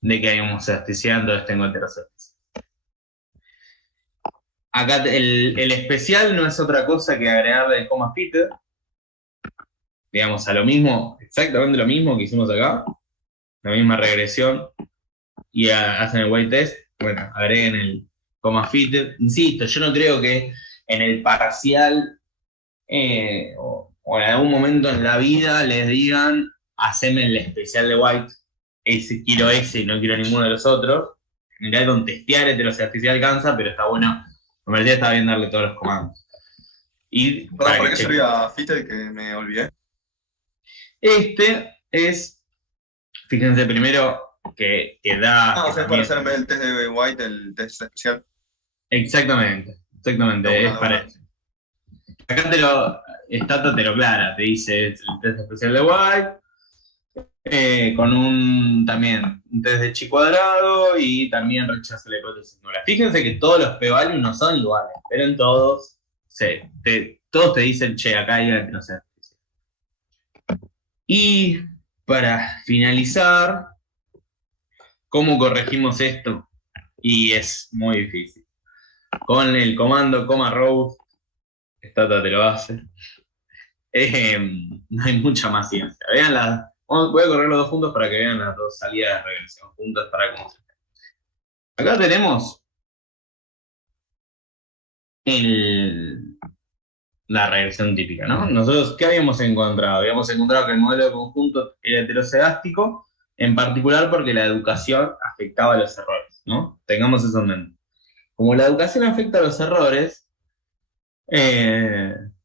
de que hay homoelasticidad, entonces tengo heteroelasticidad. Acá el especial no es otra cosa que agregarle el coma fitted, digamos, a lo mismo, exactamente lo mismo que hicimos acá, la misma regresión, y hacen el white test, bueno, agreguen el coma fitted. Insisto, yo no creo que en el parcial o en algún momento en la vida les digan, haceme el especial de White, quiero ese y no quiero ninguno de los otros. En realidad con testear heteroelasticidad alcanza, pero está bueno, en realidad está bien darle todos los comandos. Y ¿Para qué servía fitted que me olvidé? Este es, fíjense primero que da... o sea, es para hacer en vez del test de White, el test especial. Exactamente, es para eso. Acá Stata te lo clara, te dice el test especial de White, con también un test de chi cuadrado y también rechaza la hipótesis nula. Fíjense que todos los p-values no son iguales, pero en todos, todos te dicen, che, acá hay una heteroelasticidad. Y para finalizar, ¿cómo corregimos esto? Y es muy difícil. Con el comando row, Stata te lo hace. No hay mucha más ciencia. Vean voy a correr los dos juntos para que vean las dos salidas de regresión juntas para cómo se ve. Acá tenemos la regresión típica, ¿no? Nosotros, ¿qué habíamos encontrado? Habíamos encontrado que el modelo de conjunto era heterocedástico, en particular porque la educación afectaba a los errores, ¿no? Tengamos eso en mente. Como la educación afecta a los errores,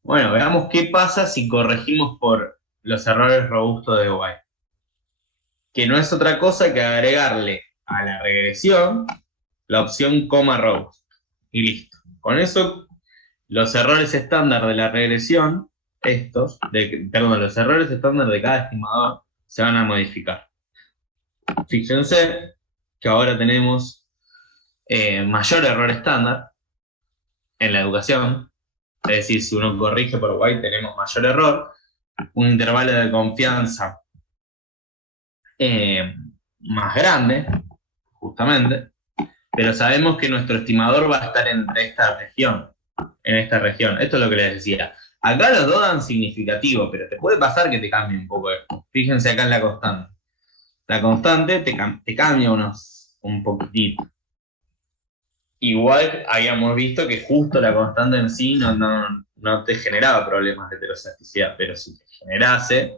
bueno, veamos qué pasa si corregimos por los errores robustos de White. Que no es otra cosa que agregarle a la regresión la opción robust. Y listo. Con eso, los errores estándar de la regresión, los errores estándar de cada estimador se van a modificar. Fíjense que ahora tenemos mayor error estándar en la educación. Es decir, si uno corrige por White tenemos mayor error, un intervalo de confianza más grande, justamente, pero sabemos que nuestro estimador va a estar en esta región. Esto es lo que les decía. Acá los dos dan significativo, pero te puede pasar que te cambie un poco esto. Fíjense acá en la constante. La constante te cambia un poquitito. Igual habíamos visto que justo la constante en sí no te generaba problemas de heteroelasticidad, pero si te generase,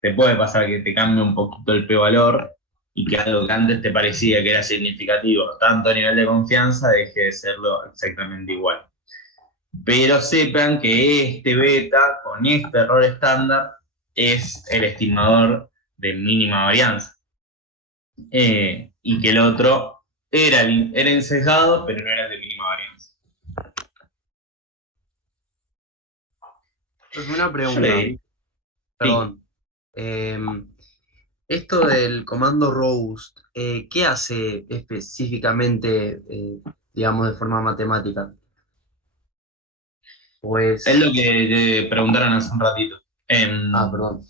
te puede pasar que te cambie un poquito el p-valor y que algo que antes te parecía que era significativo, tanto a nivel de confianza, deje de serlo exactamente igual. Pero sepan que este beta, con este error estándar, es el estimador de mínima varianza. Y que el otro era ensesgado, pero no era el de mínima varianza. Pues una pregunta. Perdón. Esto del comando robust, ¿qué hace específicamente, digamos, de forma matemática? Pues... Es lo que te preguntaron hace un ratito. perdón.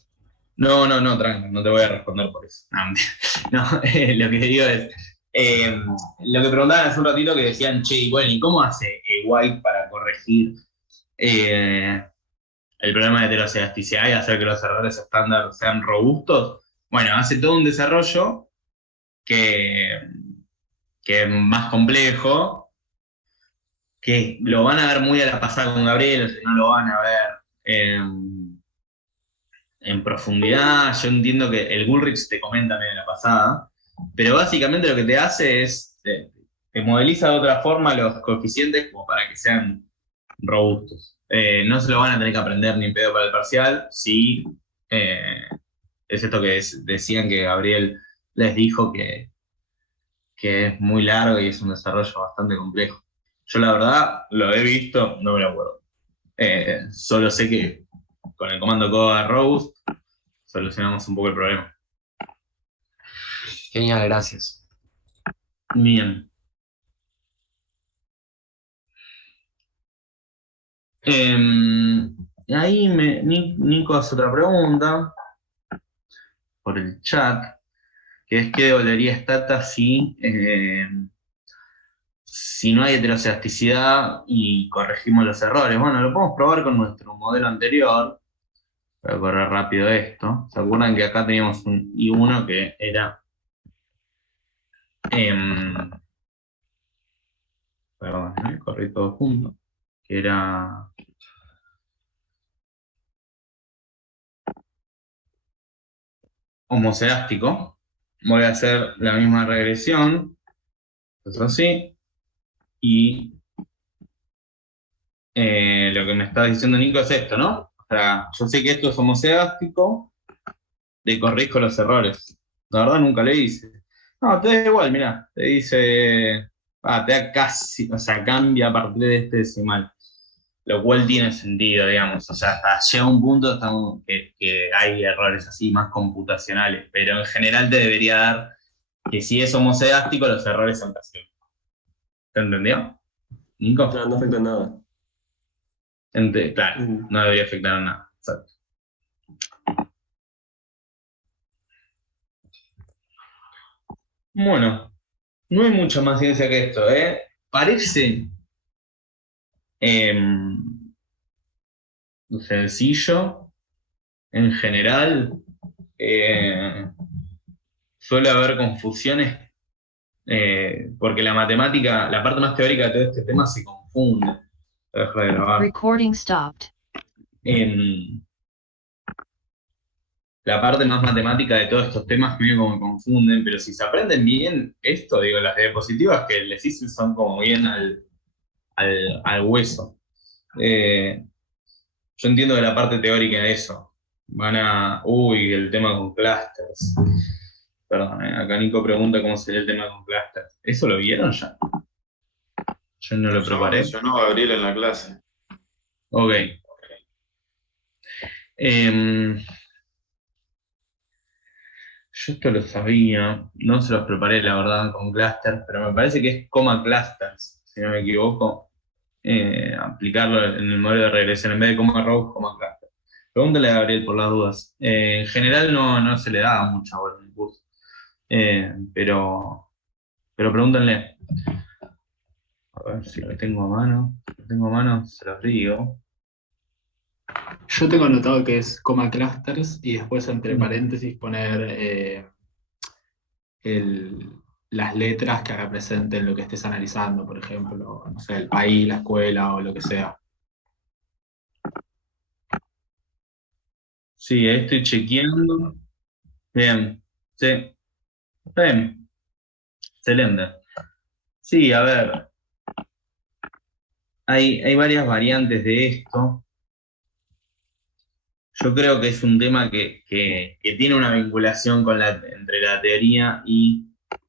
No, tranquilo, no te voy a responder por eso. No, lo que digo es, Lo que preguntaban hace un ratito que decían, che, y bueno, ¿y cómo hace White para corregir el problema de heterocedasticidad y hacer que los errores estándar sean robustos? Bueno, hace todo un desarrollo que es más complejo, que lo van a ver muy a la pasada con Gabriel, o sea, no lo van a ver en profundidad. Yo entiendo que el Bullrich te comenta medio a la pasada, pero básicamente lo que te hace es, te modeliza de otra forma los coeficientes como para que sean robustos. No se lo van a tener que aprender ni en pedo para el parcial, sí, es esto que decían que Gabriel les dijo que es muy largo y es un desarrollo bastante complejo. Yo la verdad lo he visto, no me lo acuerdo. Solo sé que con el comando Coda Robust solucionamos un poco el problema. Genial, gracias. Bien. Ahí Nico hace otra pregunta por el chat, que es qué devolvería Stata si no hay heterocedasticidad y corregimos los errores. Bueno, lo podemos probar con nuestro modelo anterior. Voy a correr rápido esto. ¿Se acuerdan que acá teníamos un I1 que era... perdón, corrí todo junto. Que era... homocedástico. Voy a hacer la misma regresión. Eso sí. Y lo que me está diciendo Nico es esto, ¿no? O sea, yo sé que esto es homocedástico, le corrijo los errores. La verdad nunca le hice. No, te da igual, mirá, te dice, te da casi, o sea, cambia a partir de este decimal. Lo cual tiene sentido, digamos. O sea, hasta llega un punto que hay errores así más computacionales, pero en general te debería dar que si es homocedástico, los errores son pasión. ¿Te entendió, Nico? Claro, no afecta en nada. Claro, no debería afectar a nada. Exacto. Bueno, no hay mucha más ciencia que esto, ¿eh? Parece sencillo, en general. Suele haber confusiones, porque la matemática, la parte más teórica de todo este tema se confunde. Dejo de grabar. Recording stopped. La parte más matemática de todos estos temas medio como me confunden, pero si se aprenden bien esto, digo, las diapositivas que les hice son como bien al hueso. Yo entiendo que la parte teórica de eso el tema con clusters. Perdón, acá Nico pregunta cómo sería el tema con clusters. ¿Eso lo vieron ya? Yo no lo preparé. Mencionó Gabriel en la clase. Ok. Yo esto lo sabía, no se los preparé la verdad con clusters, pero me parece que es coma clusters, si no me equivoco, aplicarlo en el modelo de regresión, en vez de coma rows, coma clusters. Pregúntale a Gabriel por las dudas. En general no se le da mucha bola en el curso, pero pregúntenle. A ver si lo tengo a mano. Si lo tengo a mano, se los digo. Yo tengo anotado que es coma clusters y después entre paréntesis poner las letras que representen lo que estés analizando, por ejemplo, no sé, el país, la escuela o lo que sea. Sí, ahí estoy chequeando. Bien, sí. Bien. Excelente. Sí, a ver. Hay varias variantes de esto. Yo creo que es un tema que tiene una vinculación entre la teoría y...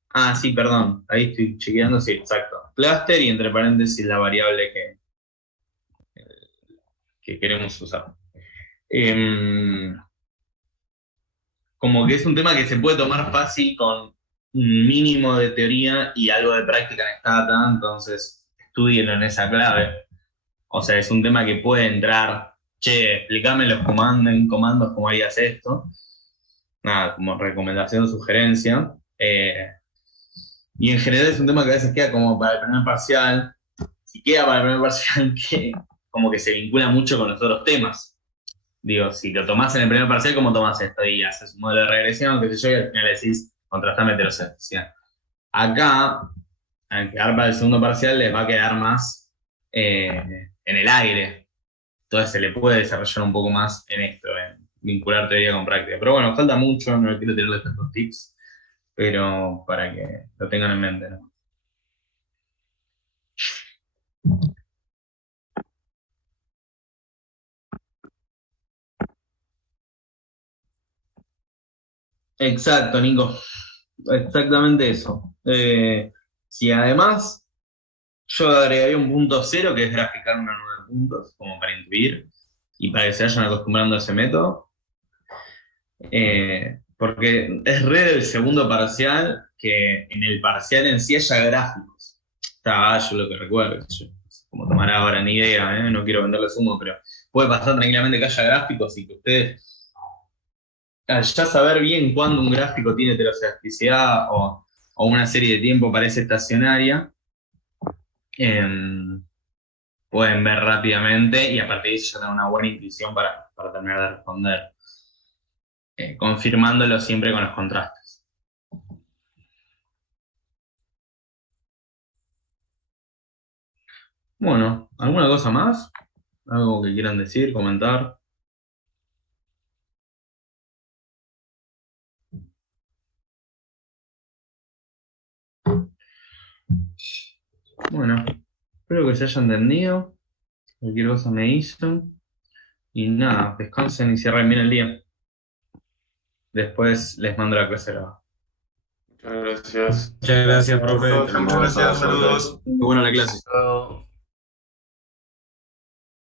Ah, sí, perdón. Ahí estoy chequeando, sí, exacto. Cluster y entre paréntesis la variable que queremos usar. Como que es un tema que se puede tomar fácil con un mínimo de teoría y algo de práctica en Stata, entonces estudienlo en esa clave. O sea, es un tema que puede entrar... Che, explícame los comandos, cómo harías esto. Nada, como recomendación, sugerencia. Y en general es un tema que a veces queda como para el primer parcial. Si queda para el primer parcial, que como que se vincula mucho con los otros temas. Digo, si lo tomás en el primer parcial, ¿cómo tomás esto? Y haces un modelo de regresión, qué sé yo, y al final decís, contrastame heterocedasticidad. Acá, al quedar para el segundo parcial, les va a quedar más en el aire. Entonces se le puede desarrollar un poco más en esto, en vincular teoría con práctica. Pero bueno, falta mucho, no quiero tirarles tantos tips, pero para que lo tengan en mente, ¿no? Exacto, Nico. Exactamente eso. Si además yo agregaría un punto cero, que es graficar una nube de puntos, como para intuir, y para que se vayan acostumbrando a ese método. Porque es re del segundo parcial que en el parcial en sí haya gráficos. Está yo lo que recuerdo, como tomar ahora ni idea, no quiero venderles humo, pero puede pasar tranquilamente que haya gráficos y que ustedes, al ya saber bien cuándo un gráfico tiene heterocedasticidad o una serie de tiempo parece estacionaria, pueden ver rápidamente y a partir de eso ya tener una buena intuición para terminar de responder, confirmándolo siempre con los contrastes. Bueno, ¿alguna cosa más? ¿Algo que quieran decir, comentar? Bueno, espero que se haya entendido. Cualquier cosa me dicen. Y nada, descansen y cierren bien el día. Después les mando la clase grabada. Muchas gracias. Muchas gracias, profe. Muchas gracias, saludos. Muy buena la clase. Chao.